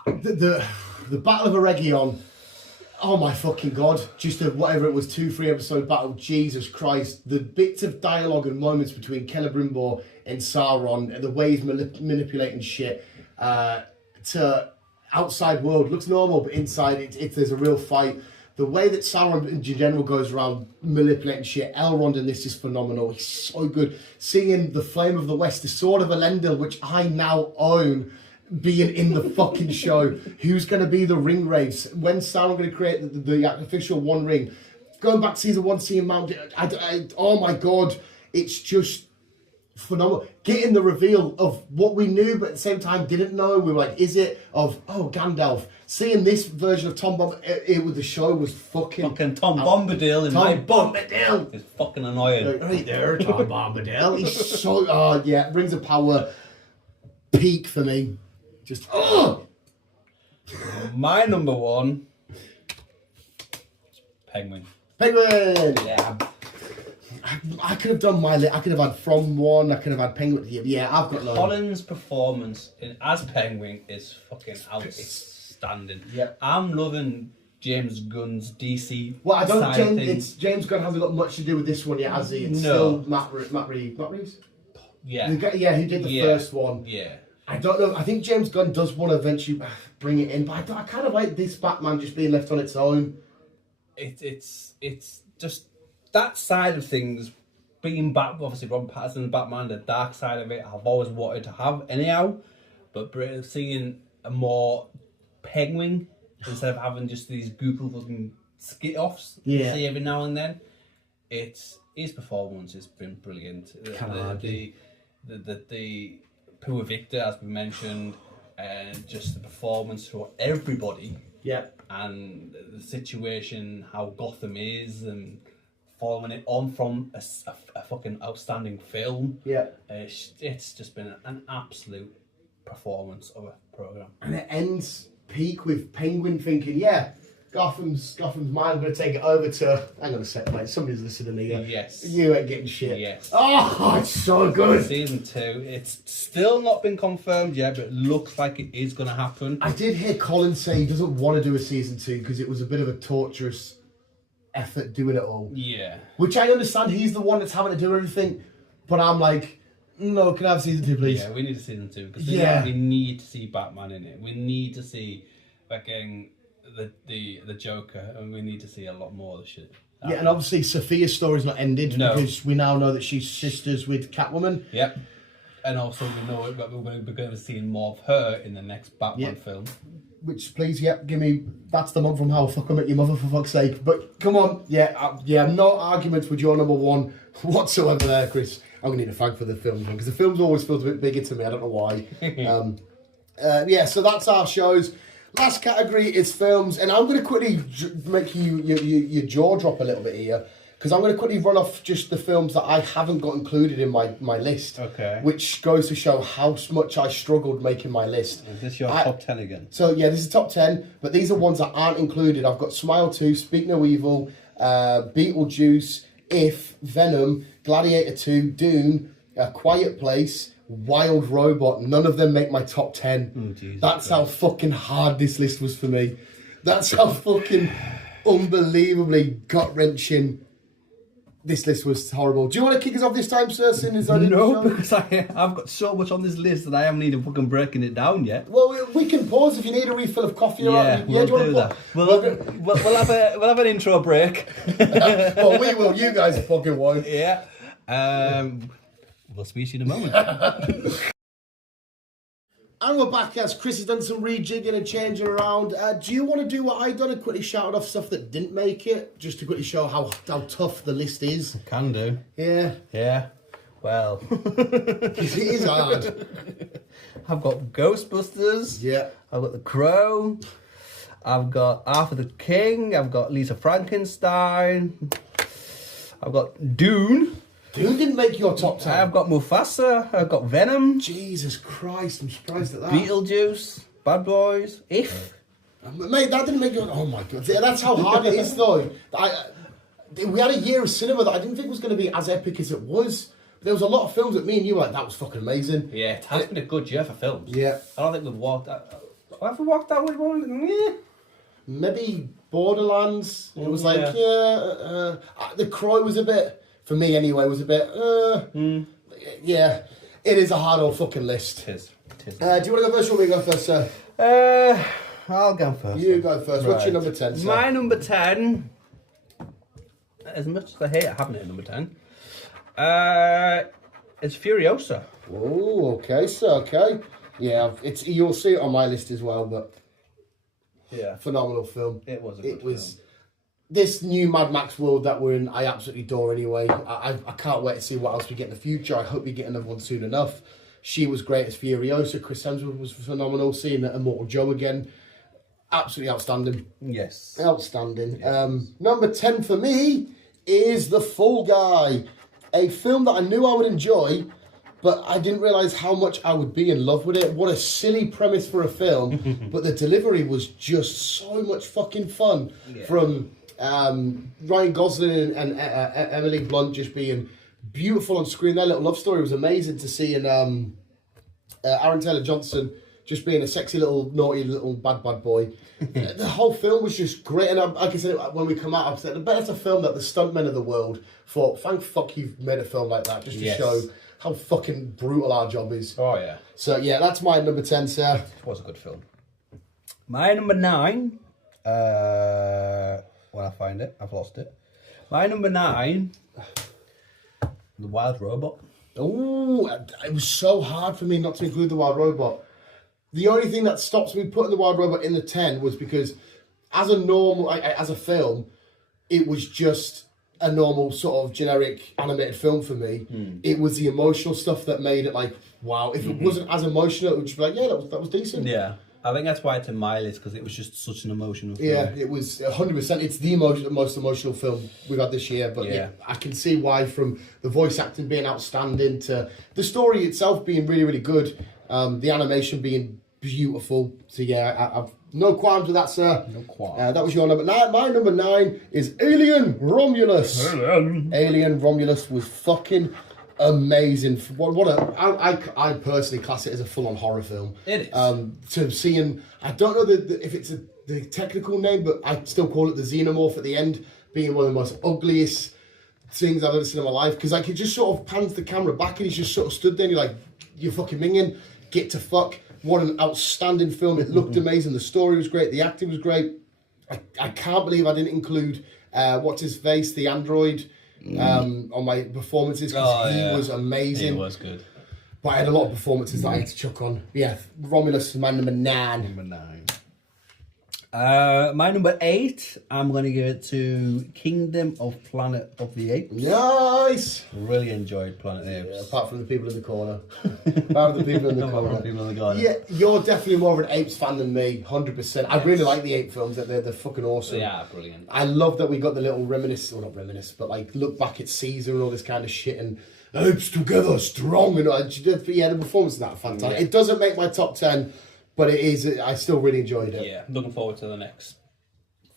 The Battle of Eregion. Oh my fucking god! Just a whatever it was, 2-3 episode battle. Jesus Christ! The bits of dialogue and moments between Celebrimbor and Sauron, and the way he's manipulating shit to outside world looks normal, but inside there's a real fight. The way that Sauron in general goes around manipulating shit, Elrond in this is phenomenal. He's so good. Seeing the Flame of the West, the Sword of Elendil, which I now own, being in the fucking show. Who's going to be the ring race? When's Sauron going to create the official One Ring? Going back to season 1, seeing Mount... oh my god, it's just phenomenal. Getting the reveal of what we knew, but at the same time didn't know. We were like, is it of, Gandalf? Seeing this version of Tom Bombadil with the show was fucking Tom Bombadil in my book Bombadil is fucking annoying. Right there, Tom Bombadil. He's so Rings of Power peak for me. Just My number one, Penguin. Yeah. I could have done my list. I could have had From One. I could have had Penguin. Yeah, I've got no. Colin's performance as Penguin is fucking outstanding. Yeah. I'm loving James Gunn's DC. Well, I don't side think of things. it's James Gunn hasn't got much to do with this one yet, has he? It's No. still Matt Reeves. Yeah. Who did the first one? Yeah. I don't know. I think James Gunn does want to eventually bring it in, but I kind of like this Batman just being left on its own. It's just that side of things, being back, obviously Ron Pattinson's Batman, the dark side of it, I've always wanted to have anyhow, but seeing a more Penguin instead of having just these goofy looking skit-offs you see every now and then, his performance has been brilliant. The poor Victor, as we mentioned, and just the performance for everybody. Yeah. And the situation, how Gotham is, and following it on from a fucking outstanding film. Yeah. It's just been an absolute performance of a programme. And it ends peak with Penguin thinking, Gotham's mine, I'm going to take it over to... Hang on a sec, mate. Somebody's listening here. Yes. You ain't getting shit. Yes. Oh, it's so good. Season 2. It's still not been confirmed yet, but it looks like it is going to happen. I did hear Colin say he doesn't want to do a season 2 because it was a bit of a torturous effort doing it all. Yeah. Which I understand. He's the one that's having to do everything. But I'm like, no, can I have season 2, please? Yeah, we need a season 2. Because we need to see Batman in it. We need to see fucking... the Joker, and we need to see a lot more of the shit. Yeah, and obviously Sophia's story's not ended because we now know that she's sisters with Catwoman. Yep. And also we know that we're going to be seeing more of her in the next Batman film. Which, please, give me... That's the mug from How I Fuck I Met Your Mother, for fuck's sake. But, come on, no arguments with your number one whatsoever there, Chris. I'm going to need a fag for the film, because the films always feels a bit bigger to me, I don't know why. So that's our shows. Last category is films, and I'm going to quickly make your jaw drop a little bit here, because I'm going to quickly run off just the films that I haven't got included in my list. Okay. Which goes to show how much I struggled making my list. Is this your top 10 again? So, this is top 10, but these are ones that aren't included. I've got Smile 2, Speak No Evil, Beetlejuice, If, Venom, Gladiator 2, Dune, A Quiet Place, Wild Robot. None of them make my top 10. Oh, Jesus That's Christ. how fucking hard this list was for me. That's how fucking unbelievably gut-wrenching this list was. Horrible. Do you want to kick us off this time, sir? No, because I've got so much on this list that I haven't even fucking breaking it down yet. Well, we can pause if you need a refill of coffee. Yeah, we'll do that. We'll have an intro break. Well, we will. You guys fucking won't. Yeah. We'll speak to you in a moment. And we're back as Chris has done some rejigging and changing around. Do you want to do what I done and quickly shout off stuff that didn't make it? Just to quickly show how tough the list is. Can do. Yeah. Yeah. Well. It is hard. I've got Ghostbusters. Yeah. I've got The Crow. I've got Arthur the King. I've got Lisa Frankenstein. I've got Dune. Dune didn't make your top 10. I've got Mufasa. I've got Venom. Jesus Christ, I'm surprised at that. Beetlejuice. Bad Boys. If. Mate, that didn't make your... Oh my God. That's how hard it is though. We had a year of cinema that I didn't think was going to be as epic as it was. There was a lot of films that me and you were like, that was fucking amazing. Yeah, it has been a good year for films. Yeah. I don't think we've walked... Have we walked that way? Yeah. Maybe Borderlands. It was like, The Crow was a bit, for me anyway, was a bit, yeah. It is a hard old fucking list. It is. Do you want to go first or me go first, sir? I'll go first. You go first. What's your number 10, sir? My number 10, as much as I hate having it at number 10, is Furiosa. Oh, okay, sir, okay. Yeah, you'll see it on my list as well, but Yeah. phenomenal film. It was a good film. This new Mad Max world that we're in, I absolutely adore anyway. I can't wait to see what else we get in the future. I hope we get another one soon enough. She was great as Furiosa. Chris Hemsworth was phenomenal. Seeing Immortal Joe again, absolutely outstanding. Yes. Outstanding. Number 10 for me is The Fall Guy, a film that I knew I would enjoy, but I didn't realise how much I would be in love with it. What a silly premise for a film, but the delivery was just so much fucking fun. Yeah. From Ryan Gosling and Emily Blunt just being beautiful on screen. Their little love story was amazing to see, and Aaron Taylor-Johnson just being a sexy little, naughty little bad boy. The whole film was just great, and like I said, when we come out, I said, I bet it's a film that the stuntmen of the world thought, thank fuck you've made a film like that, just to show how fucking brutal our job is. Oh, yeah. So, yeah, that's my number 10, sir. It was a good film. My number 9, when I find it, I've lost it. My number 9, The Wild Robot. Oh, it was so hard for me not to include The Wild Robot. The only thing that stops me putting The Wild Robot in the 10 was because as a film, it was just a normal sort of generic animated film for me. It was the emotional stuff that made it like, wow. If it wasn't as emotional, it would just be like, yeah, that was decent. Yeah. I think that's why it's in my list, because it was just such an emotional film. Yeah, it was 100%. It's the most emotional film we've had this year. But yeah, I can see why, from the voice acting being outstanding to the story itself being really, really good, the animation being beautiful. So yeah, I've no qualms with that, sir. No qualms. That was your number 9. My number 9 is Alien Romulus. Alien Romulus was fucking amazing. I personally class it as a full-on horror film. It is. To seeing, I don't know if it's the technical name, but I still call it the xenomorph at the end, being one of the most ugliest things I've ever seen in my life. Because like, it just sort of pans the camera back and he's just sort of stood there and you're like, you're fucking minging, get to fuck. What an outstanding film. It looked amazing. The story was great. The acting was great. I can't believe I didn't include, what's his face, the android, on my performances, because he was amazing. He was good. But I had a lot of performances that I had to chuck on. Yeah, Romulus is my number 9. Number 9. My number 8, I'm going to give it to Kingdom of Planet of the Apes. Nice! Really enjoyed Planet of the Apes. Yeah, apart from the people in the corner. Apart from the people in the corner. People in the corner. Yeah, you're definitely more of an Apes fan than me, 100%. I really like the Ape films. They're fucking awesome. They are brilliant. I love that we got the little not reminisce, but like look back at Caesar and all this kind of shit, and apes together, strong, and yeah, the performance of that fantastic. Yeah. It doesn't make my top 10, but it is. I still really enjoyed it. Yeah, looking forward to the next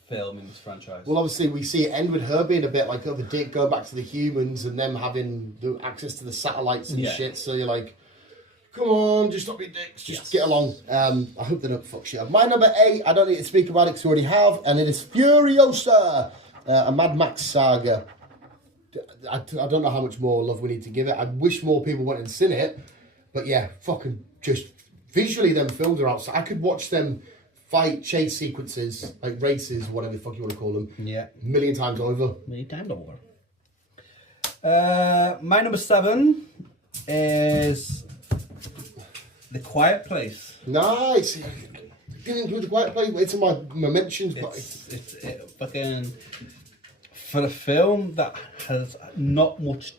film in this franchise. Well, obviously we see it end with her being a bit like, oh, the dick, go back to the humans, and them having the access to the satellites and shit. So you're like, come on, just stop your dicks, just get along. I hope they don't fuck shit up. My number 8, I don't need to speak about it because we already have, and it is Furiosa, a Mad Max saga. I don't know how much more love we need to give it. I wish more people went and seen it, but yeah, fucking just visually, them films are outside. I could watch them fight chase sequences, like races, whatever the fuck you want to call them, a million times over. My number 7 is The Quiet Place. Nice. Didn't include The Quiet Place. It's in my mentions, but it's fucking, for a film that has not much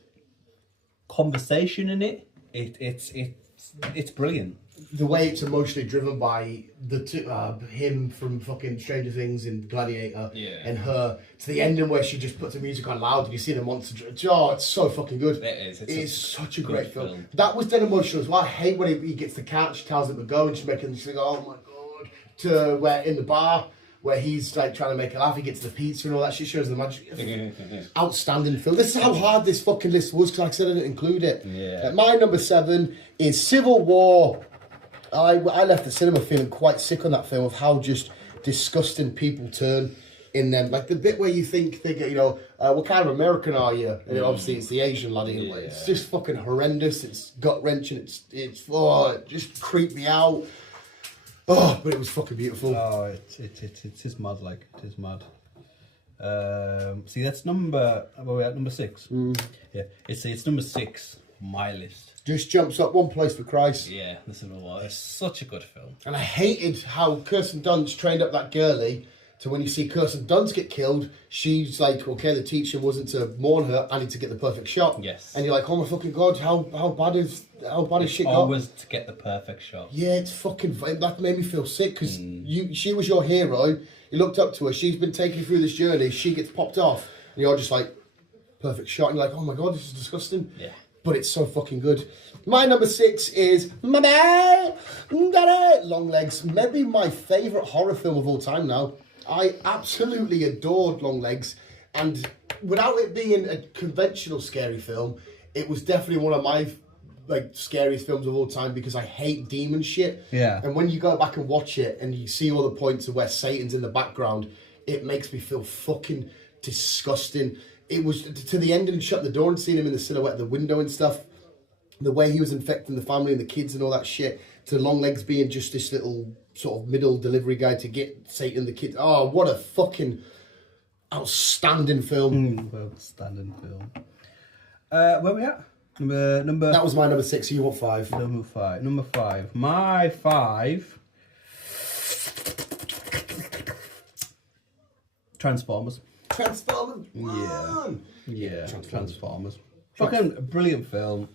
conversation in it. It's brilliant. The way it's emotionally driven by the two, him from fucking Stranger Things and Gladiator, and her to the ending where she just puts the music on loud and you see the monster. Oh, it's so fucking good. It is. It's such a great film. That was then emotional as well. I hate when he gets the cat, she tells him to go, and she's like, oh my god. To where in the bar where he's like trying to make her laugh, he gets the pizza and all that shit, shows the magic. Outstanding film. This is how hard this fucking list was, because like I said, I didn't include it. Yeah. My number 7 is Civil War. I left the cinema feeling quite sick on that film of how just disgusting people turn in them. Like the bit where you think they get, what kind of American are you? And obviously it's the Asian laddie. Yeah. It's just fucking horrendous. It's gut wrenching. It just creeped me out. Oh, but it was fucking beautiful. Oh, it is mad. Like it is mad. See, that's number. Where are we at? Number 6. Yeah, it's number 6 on my list. Just jumps up one place for Christ. Yeah, the Civil War. It's such a good film. And I hated how Kirsten Dunst trained up that girlie to when you see Kirsten Dunst get killed, she's like, okay, the teacher wasn't to mourn her, I need to get the perfect shot. Yes. And you're like, oh my fucking God, how bad is shit got? Always to get the perfect shot. Yeah, it's fucking, that made me feel sick because she was your hero, you looked up to her, she's been taking you through this journey, she gets popped off, and you're just like, perfect shot, and you're like, oh my God, this is disgusting. Yeah. But it's so fucking good. My number 6 is Longlegs. Maybe my favourite horror film of all time now. I absolutely adored Longlegs. And without it being a conventional scary film, it was definitely one of my scariest films of all time because I hate demon shit. Yeah. And when you go back and watch it and you see all the points of where Satan's in the background, it makes me feel fucking disgusting. It was to the end and shut the door and seeing him in the silhouette of the window and stuff. The way he was infecting the family and the kids and all that shit. To Longlegs being just this little sort of middle delivery guy to get Satan and the kids. Oh, what a fucking outstanding film. Outstanding film. Where we at? Number. That was my number 6. So you want 5? Number 5. Number 5. My 5. Transformers. Transformers. Yeah. Transformers. Fucking brilliant film.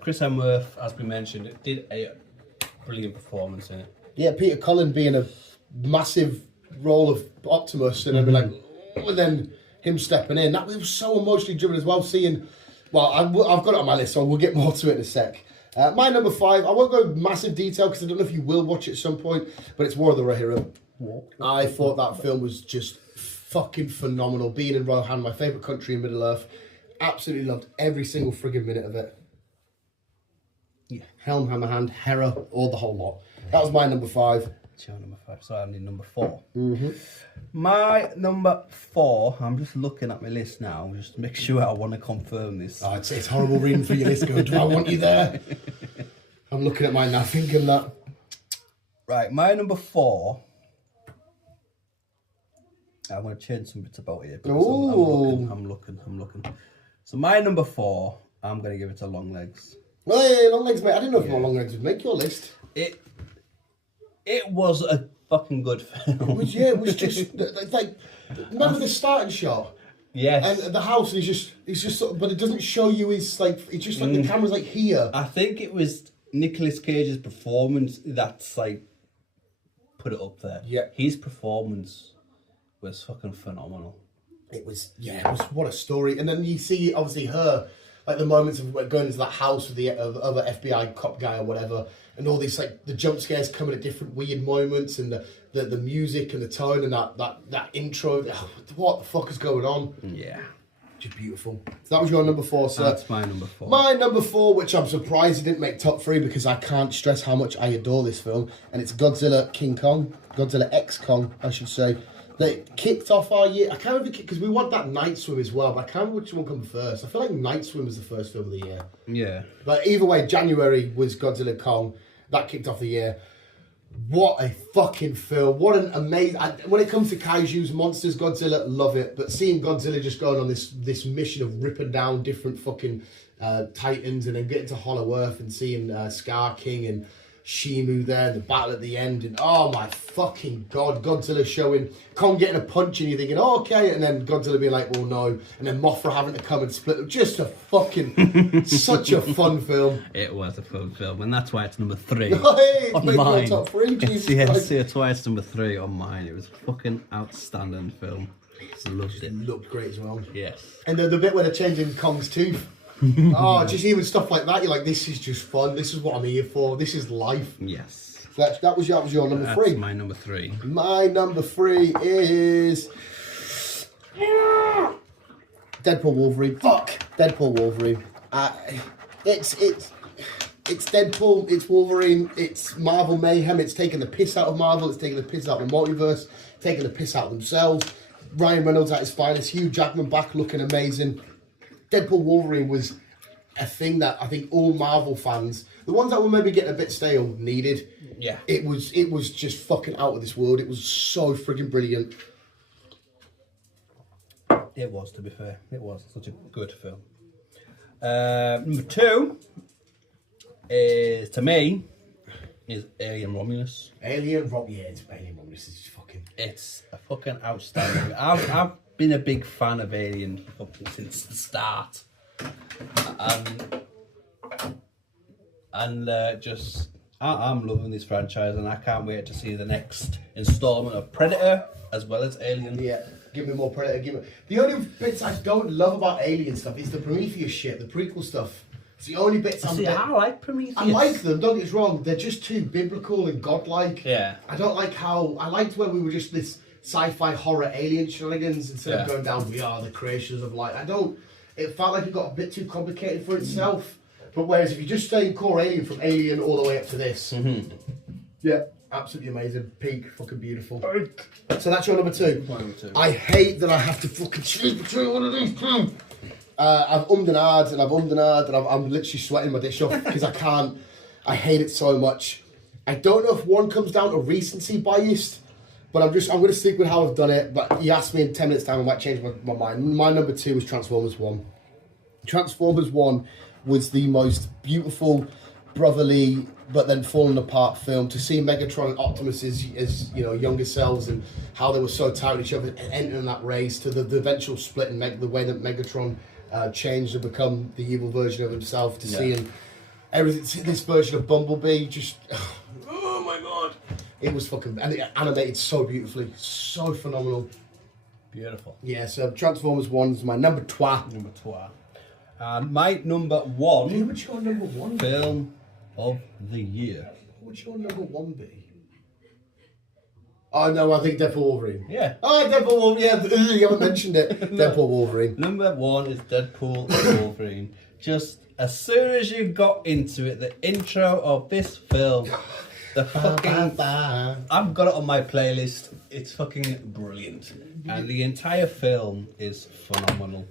Chris Hemsworth, as we mentioned, did a brilliant performance in it. Yeah, Peter Cullen being a massive role of Optimus, and I'd be like, and then him stepping in. That was so emotionally driven as well. Seeing, well, I've got it on my list, so we'll get more to it in a sec. My number 5, I won't go massive detail because I don't know if you will watch it at some point, but it's War of the Rohirrim. I thought that film was just fucking phenomenal. Being in Rohan, my favourite country in Middle Earth, absolutely loved every single friggin' minute of it. Yeah, Helm, Hammerhand, Hera, all the whole lot. That was my number 5. It's your number 5, so I need number 4. My number 4, I'm just looking at my list now, just to make sure I want to confirm this. Oh, it's horrible reading through your list going, do I want you there? I'm looking at mine now thinking that. Right, my number 4. I'm going to change some bits about here. I'm looking. So my number 4, I'm going to give it to Longlegs. Hey, Longlegs, mate. I didn't know if Longlegs would make your list. It was a fucking good film. It was just like remember the starting shot? Yes. And the house, and he's just sort of, but it doesn't show you his like. It's just like the camera's like here. I think it was Nicolas Cage's performance that's like put it up there. Yeah. His performance was fucking phenomenal. It was what a story. And then you see obviously her, like the moments of going into that house with the other FBI cop guy or whatever, and all these like the jump scares coming at different weird moments, and the music and the tone and that intro. What the fuck is going on? Yeah. Just beautiful. So that was your number 4, sir. That's my number 4. My number 4, which I'm surprised it didn't make top 3 because I can't stress how much I adore this film, and it's Godzilla X Kong, I should say. They kicked off our year. I can't remember because we want that Night Swim as well, but I can't remember which one come first. I feel like Night Swim was the first film of the year. Yeah. But either way, January was Godzilla Kong. That kicked off the year. What a fucking film. What an amazing... when it comes to kaijus, monsters, Godzilla, love it. But seeing Godzilla just going on this mission of ripping down different fucking titans and then getting to Hollow Earth and seeing Scar King and Shimu there, the battle at the end, and oh my fucking God, Godzilla showing Kong getting a punch and you're thinking, oh, okay, and then Godzilla being like, well, no, and then Mothra having to come and split them. Just a fucking, such a fun film. It was a fun film, and that's why it's number 3 Hey, it's on making mine. your top 3, Jesus Yeah, Christ. that's why it's number 3 on mine. It was a fucking outstanding film. I loved it. Looked great as well. Yes. And the bit where they're changing Kong's tooth. Oh, just even stuff like that. You're like, this is just fun. This is what I'm here for. This is life. Yes. So that was your number 3. That's my number 3. My number 3 is Deadpool Wolverine. Fuck Deadpool Wolverine. It's It's Deadpool, it's Wolverine, it's Marvel Mayhem, it's taking the piss out of Marvel, it's taking the piss out of the multiverse, taking the piss out of themselves. Ryan Reynolds at his finest, Hugh Jackman back looking amazing. Deadpool Wolverine was a thing that I think all Marvel fans, the ones that were maybe getting a bit stale, needed. Yeah. It was just fucking out of this world. It was so friggin' brilliant. It was, to be fair. It was such a good film. Number 2 is, to me, is Alien Romulus. Alien Romulus is just fucking... It's a fucking outstanding. I've been a big fan of Alien since the start. And just... I'm loving this franchise, and I can't wait to see the next installment of Predator as well as Alien. Yeah, give me more Predator. The only bits I don't love about Alien stuff is the Prometheus shit, the prequel stuff. It's the only bits I like Prometheus. I like them, don't get us wrong, they're just too biblical and godlike. Yeah. I don't like how... I liked when we were just this sci-fi horror alien shenanigans instead of going down, we are the creations of light. It felt like it got a bit too complicated for itself. But whereas if you just stay in core Alien from Alien all the way up to this, yeah, absolutely amazing, peak, fucking beautiful. So that's your number 2. Number 2. I hate that I have to fucking choose between one of these two. I've ummed and ahed and I'm literally sweating my dish off because I can't. I hate it so much. I don't know if one comes down to recency bias, but I'm going to stick with how I've done it. But you asked me in 10 minutes time, I might change my mind. My number 2 was Transformers 1. Transformers 1 was the most beautiful, brotherly, but then falling apart film. To see Megatron and Optimus as younger selves and how they were so tired of each other and entering that race, to the eventual split and the way that Megatron changed to become the evil version of himself, to seeing everything, see this version of Bumblebee, just oh my god, it was fucking, and it animated so beautifully, so phenomenal. Beautiful. Yeah, so Transformers 1 is my number 2. Number 2. And my number 1 What's your number 1? film of the year. What's your number 1 be? Oh no, I think Deadpool Wolverine. Yeah. Oh, Deadpool Wolverine. Yeah, you haven't mentioned it. Deadpool Wolverine. Number 1 is Deadpool Wolverine. Just as soon as you got into it, the intro of this film, the fucking... I've got it on my playlist. It's fucking brilliant. And the entire film is phenomenal.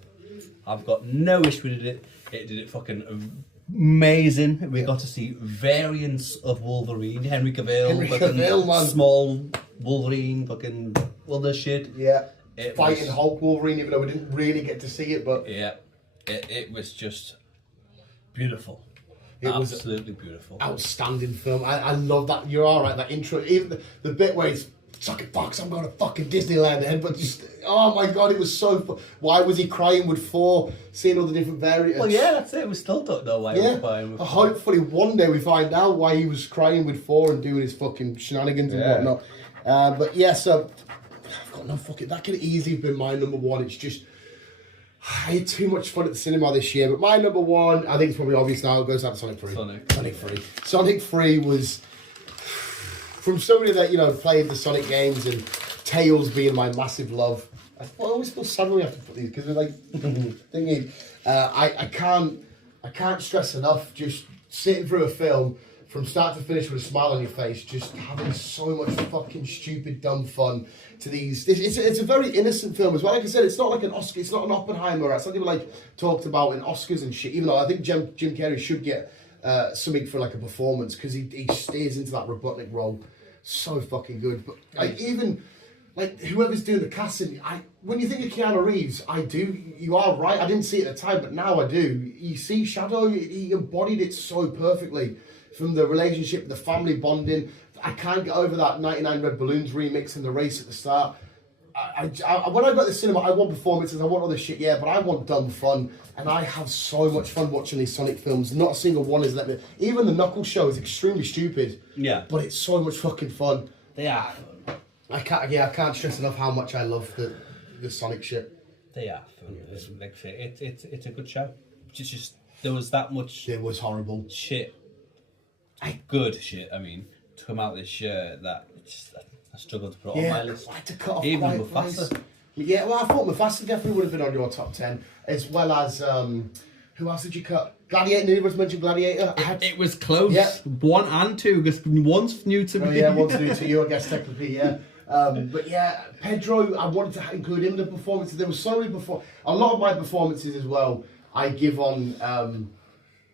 I've got no issue with it. It did it fucking amazing. We got to see variants of Wolverine. Henry Cavill, man. Small Wolverine, fucking other shit. Yeah. It Fighting was- Hulk Wolverine, even though we didn't really get to see it, but Yeah, it was just beautiful. It was absolutely beautiful. outstanding film. I love that. You're all right. That intro, even the bit where it's sucking fucks, I'm going to fucking Disneyland then, but just oh my god, it was so fun. Why was he crying with 4? Seeing all the different variants. Well, yeah, that's it. We still don't know why he was crying with 4. Hopefully one day we find out why he was crying with 4 and doing his fucking shenanigans and whatnot. But yeah, so I've got no fucking. That could have easily been my number 1. It's just I had too much fun at the cinema this year. But my number 1, I think it's probably obvious now. It goes down to Sonic 3. Sonic 3. Sonic 3 was from somebody that played the Sonic games and Tails being my massive love. I always feel sad when we have to put these because they're like thingy. I can't stress enough just sitting through a film from start to finish with a smile on your face, just having so much fucking stupid dumb fun to these. It's a very innocent film as well. Like I said, it's not like an Oscar, it's not an Oppenheimer. It's something like talked about in Oscars and shit. Even though I think Jim Carrey should get something for like a performance because he stays into that Robotnik role so fucking good. But even whoever's doing the casting, when you think of Keanu Reeves, you are right. I didn't see it at the time, but now I do. You see Shadow, he embodied it so perfectly. From the relationship, the family bonding. I can't get over that 99 Red Balloons remix and the race at the start. When I go to the cinema, I want performances, I want all this shit, yeah, but I want dumb fun. And I have so much fun watching these Sonic films. Not a single one has let me... Even the Knuckles show is extremely stupid. Yeah. But it's so much fucking fun. They are. I can't stress enough how much I love the Sonic shit. They are. Like I say, it's a good show. It's just there was that much. It was horrible. Shit. Good shit. I mean, to come out this year, that I struggled to put it on my list. I had to cut off Even Quiet Mufasa. Place. Yeah, well, I thought Mufasa definitely would have been on your top 10, as well as who else did you cut? Gladiator, neither of us mentioned Gladiator. It was close. Yeah. 1 and 2, because one's new to me. Oh, yeah, one's new to you, I guess, technically, yeah. But yeah, Pedro, I wanted to include him in the performances. There were so many a lot of my performances as well, I give on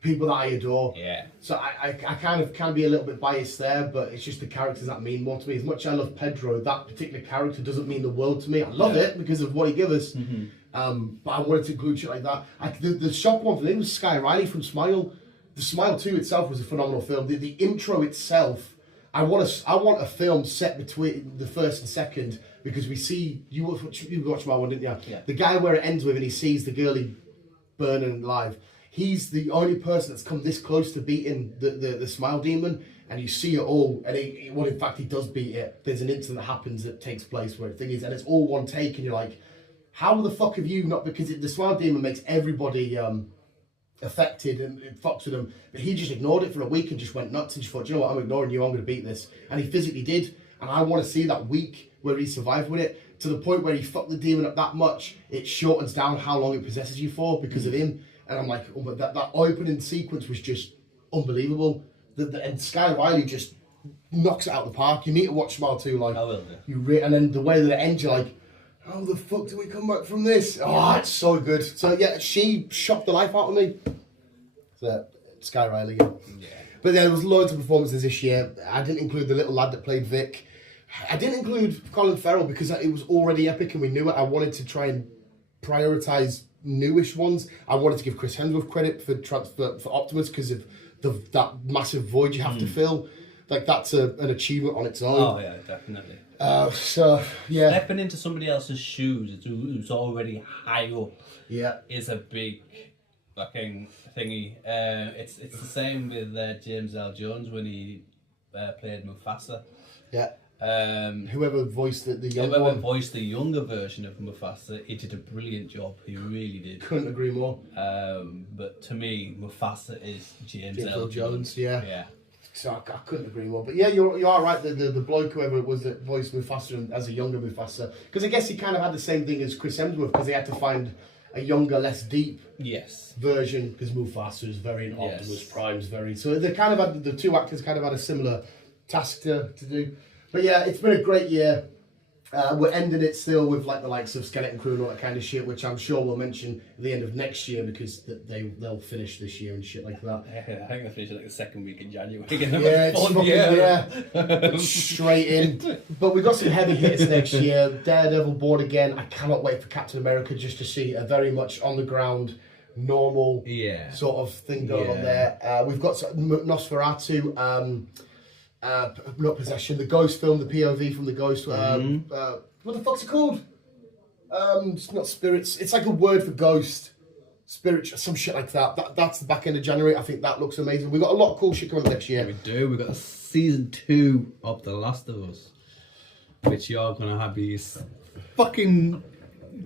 people that I adore. Yeah. So I kind of can be a little bit biased there, but it's just the characters that mean more to me. As much as I love Pedro, that particular character doesn't mean the world to me. I love it because of what he gives us. But I wanted to include shit like that. The shock one for me was Sky Riley from Smile. The Smile 2 itself was a phenomenal film. The intro itself, I want a film set between the first and second, because we see, you watched my one, didn't you? Yeah. The guy where it ends with and he sees the girlie burning alive. He's the only person that's come this close to beating the Smile Demon, and you see it all, and in fact he does beat it. There's an incident that happens that takes place where the thing is, and it's all one take, and you're like, how the fuck have you not, because the Smile Demon makes everybody affected and it fucks with them, but he just ignored it for a week and just went nuts and just thought, you know what, I'm ignoring you, I'm going to beat this, and he physically did, and I want to see that week where he survived with it, to the point where he fucked the demon up that much, it shortens down how long it possesses you for because of him. And I'm like, oh, but that opening sequence was just unbelievable. And Sky Riley just knocks it out of the park. You need to watch Smile 2. Like, I will do. And then the way that it ends, you're like, how the fuck do we come back from this? Oh, it's so good. So yeah, she shocked the life out of me. So, Sky Riley. Yeah. But there was loads of performances this year. I didn't include the little lad that played Vic. I didn't include Colin Farrell because it was already epic and we knew it. I wanted to try and prioritise newish ones. I wanted to give Chris Hemsworth credit for Optimus because of that massive void you have to fill. Like, that's an achievement on its own. Oh yeah, definitely. So yeah, Stepping into somebody else's shoes who's already high up, yeah, is a big fucking thingy. It's the same with James L. Jones when he played Mufasa. yeah. Whoever voiced the younger one, voiced the younger version of Mufasa, he did a brilliant job. He really did. Couldn't agree more. But to me, Mufasa is James L. Jones. Yeah. Yeah. So I couldn't agree more. But yeah, you are right. The bloke, whoever it was that voiced Mufasa as a younger Mufasa, because I guess he kind of had the same thing as Chris Hemsworth, because they had to find a younger, less deep version, because Mufasa is very in Optimus Prime's very. So they kind of had, the two actors kind of had a similar task to do. But yeah, it's been a great year. We're ending it still with like the likes of Skeleton Crew and all that kind of shit, which I'm sure we'll mention at the end of next year, because they'll finish this year and shit like that. I think they'll finish like the second week in January. Yeah, it's fucking, straight in. But we've got some heavy hits next year. Daredevil, Born Again. I cannot wait for Captain America just to see a very much on the ground, normal sort of thing going on there. We've got Nosferatu. Not Possession, the Ghost film, the POV from the Ghost. What the fuck's it called? It's not Spirits. It's like a word for ghost, spirit, some shit like that. That's the back end of January. I think that looks amazing. We've got a lot of cool shit coming next year. We do. We've got season 2 of The Last of Us, which you're gonna have these fucking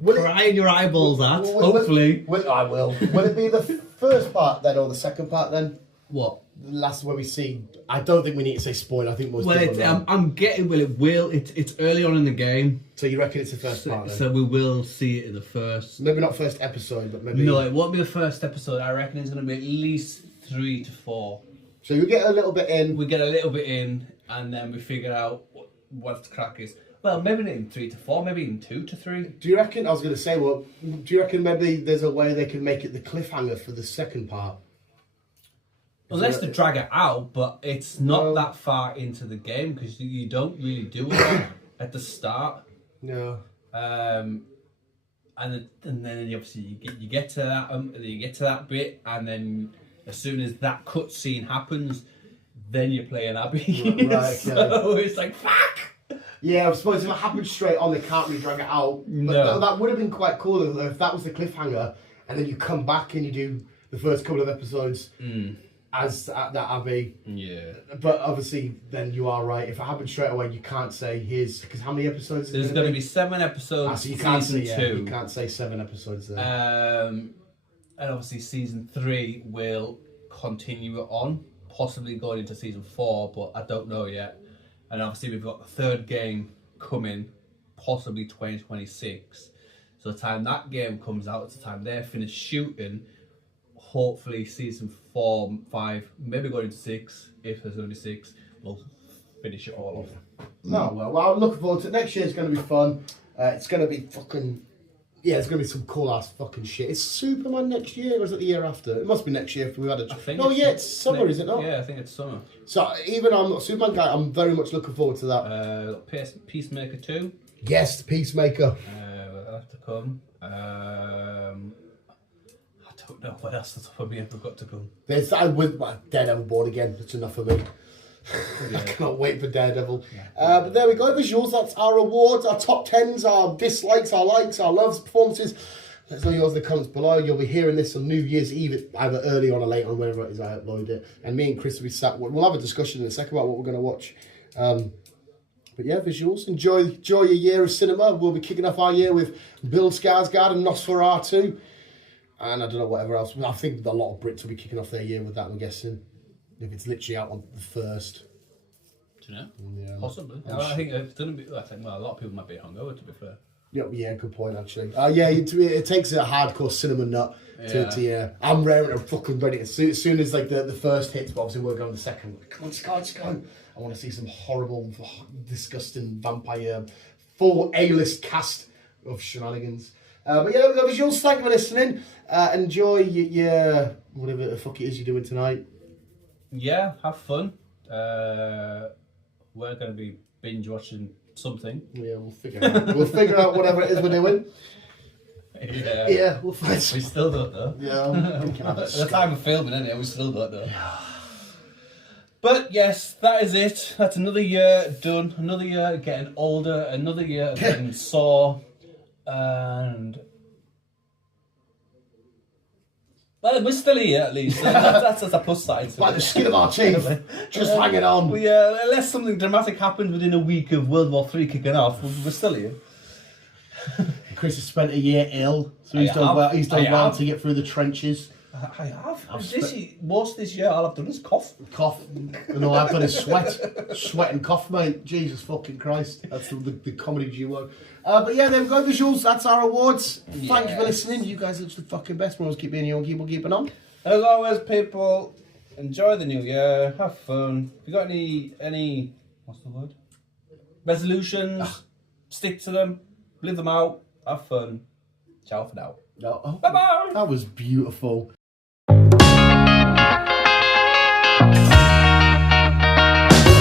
crying your eyeballs at. Hopefully, I will. Will it be the first part then, or the second part then? What? The last where we see. I don't think we need to say spoiler. I think most well, people know. I'm getting. Well, it will. It's early on in the game. So you reckon it's the first part? Then? So we will see it in the first. Maybe not first episode, but maybe. No, it won't be the first episode. I reckon it's going to be at least 3 to 4. So you get a little bit in. We get a little bit in, and then we figure out what the crack is. Well, maybe not even 3 to 4, maybe even 2 to 3. Do you reckon? I was going to say, well, do you reckon maybe there's a way they can make it the cliffhanger for the second part? Unless they drag it out, but it's not that far into the game, because you don't really do it at the start. No. And then obviously you get to that bit, and then as soon as that cutscene happens, then you're playing Abby. Right, so it's like fuck. Yeah, I suppose if it happened straight on, they can't really drag it out. But No. that would have been quite cool if that was the cliffhanger, and then you come back and you do the first couple of episodes. As that Abby. Yeah. But obviously, then you are right. If it happened straight away, you can't say his, because how many episodes? There's going to be 7 episodes. So you can't say season 2. You can't say 7 episodes there. And obviously, season 3 will continue it on, possibly going into season 4, but I don't know yet. And obviously, we've got the third game coming, possibly 2026. So the time that game comes out, it's the time they're finished shooting. hopefully season 4, 5, maybe going into 6. If there's only 6, we'll finish it all off. Oh, well, I'm looking forward to it. Next year's going to be fun. It's going to be fucking... Yeah, it's going to be some cool-ass fucking shit. Is Superman next year, or is it the year after? It must be next year if we had a... No, yeah, it's summer, is it not? Yeah, I think it's summer. So, even I'm not a Superman guy, I'm very much looking forward to that. Peacemaker 2. Yes, the Peacemaker. Will have to come. I don't know what else the top of me ever got to come. There's, with Daredevil Born Again. That's enough for me. I cannot wait for Daredevil. But there we go, visuals. That's our awards, our top 10s, our dislikes, our likes, our loves, performances. Let us know yours in the comments below. You'll be hearing this on New Year's Eve, either early on or late on, whenever it is I upload it. And me and Chris will be sat. We'll have a discussion in a second about what we're going to watch. But yeah, visuals. Enjoy your year of cinema. We'll be kicking off our year with Bill Skarsgård and Nosferatu. And I don't know, whatever else. I think a lot of Brits will be kicking off their year with that, I'm guessing. If it's literally out on the 1st. Do you know? Yeah, possibly. I think it's gonna be. I think a lot of people might be hungover. To be fair. Yeah, good point actually. Yeah, it takes a hardcore cinema nut to I'm raring and fucking ready. As soon as like the first hits, but obviously we're going the second. Come on, let's go. I want to see some horrible, disgusting vampire, full A-list cast of shenanigans. But yeah, there was yours. Thank you for listening. Enjoy your whatever the fuck it is you're doing tonight. Yeah, have fun. We're going to be binge watching something. Yeah, we'll figure it out. We'll figure out whatever it is we're doing. Yeah, we'll find. We still don't know. Yeah, at the time of filming, anyway, we still don't know. But yes, that is it. That's another year done. Another year getting older. Another year getting sore. And well, we're still here at least. That's a plus side. Like the skin of our teeth, just hanging on. Unless something dramatic happens within a week of World War III kicking off, we're still here. Chris has spent a year ill, so he's done well. He's done well to get through the trenches. I have. Most this year, all I've done is cough. Cough. And all I've done is sweat and cough, mate. Jesus fucking Christ. That's the comedy duo. But yeah, there we go, visuals. That's our awards. Thank you for listening. You guys are just the fucking best. We'll always keep being you and keep on keeping on. As always, people, enjoy the new year. Have fun. If you got any what's the word? Resolutions, stick to them. Live them out. Have fun. Ciao for now. Oh, Bye-bye. That was beautiful.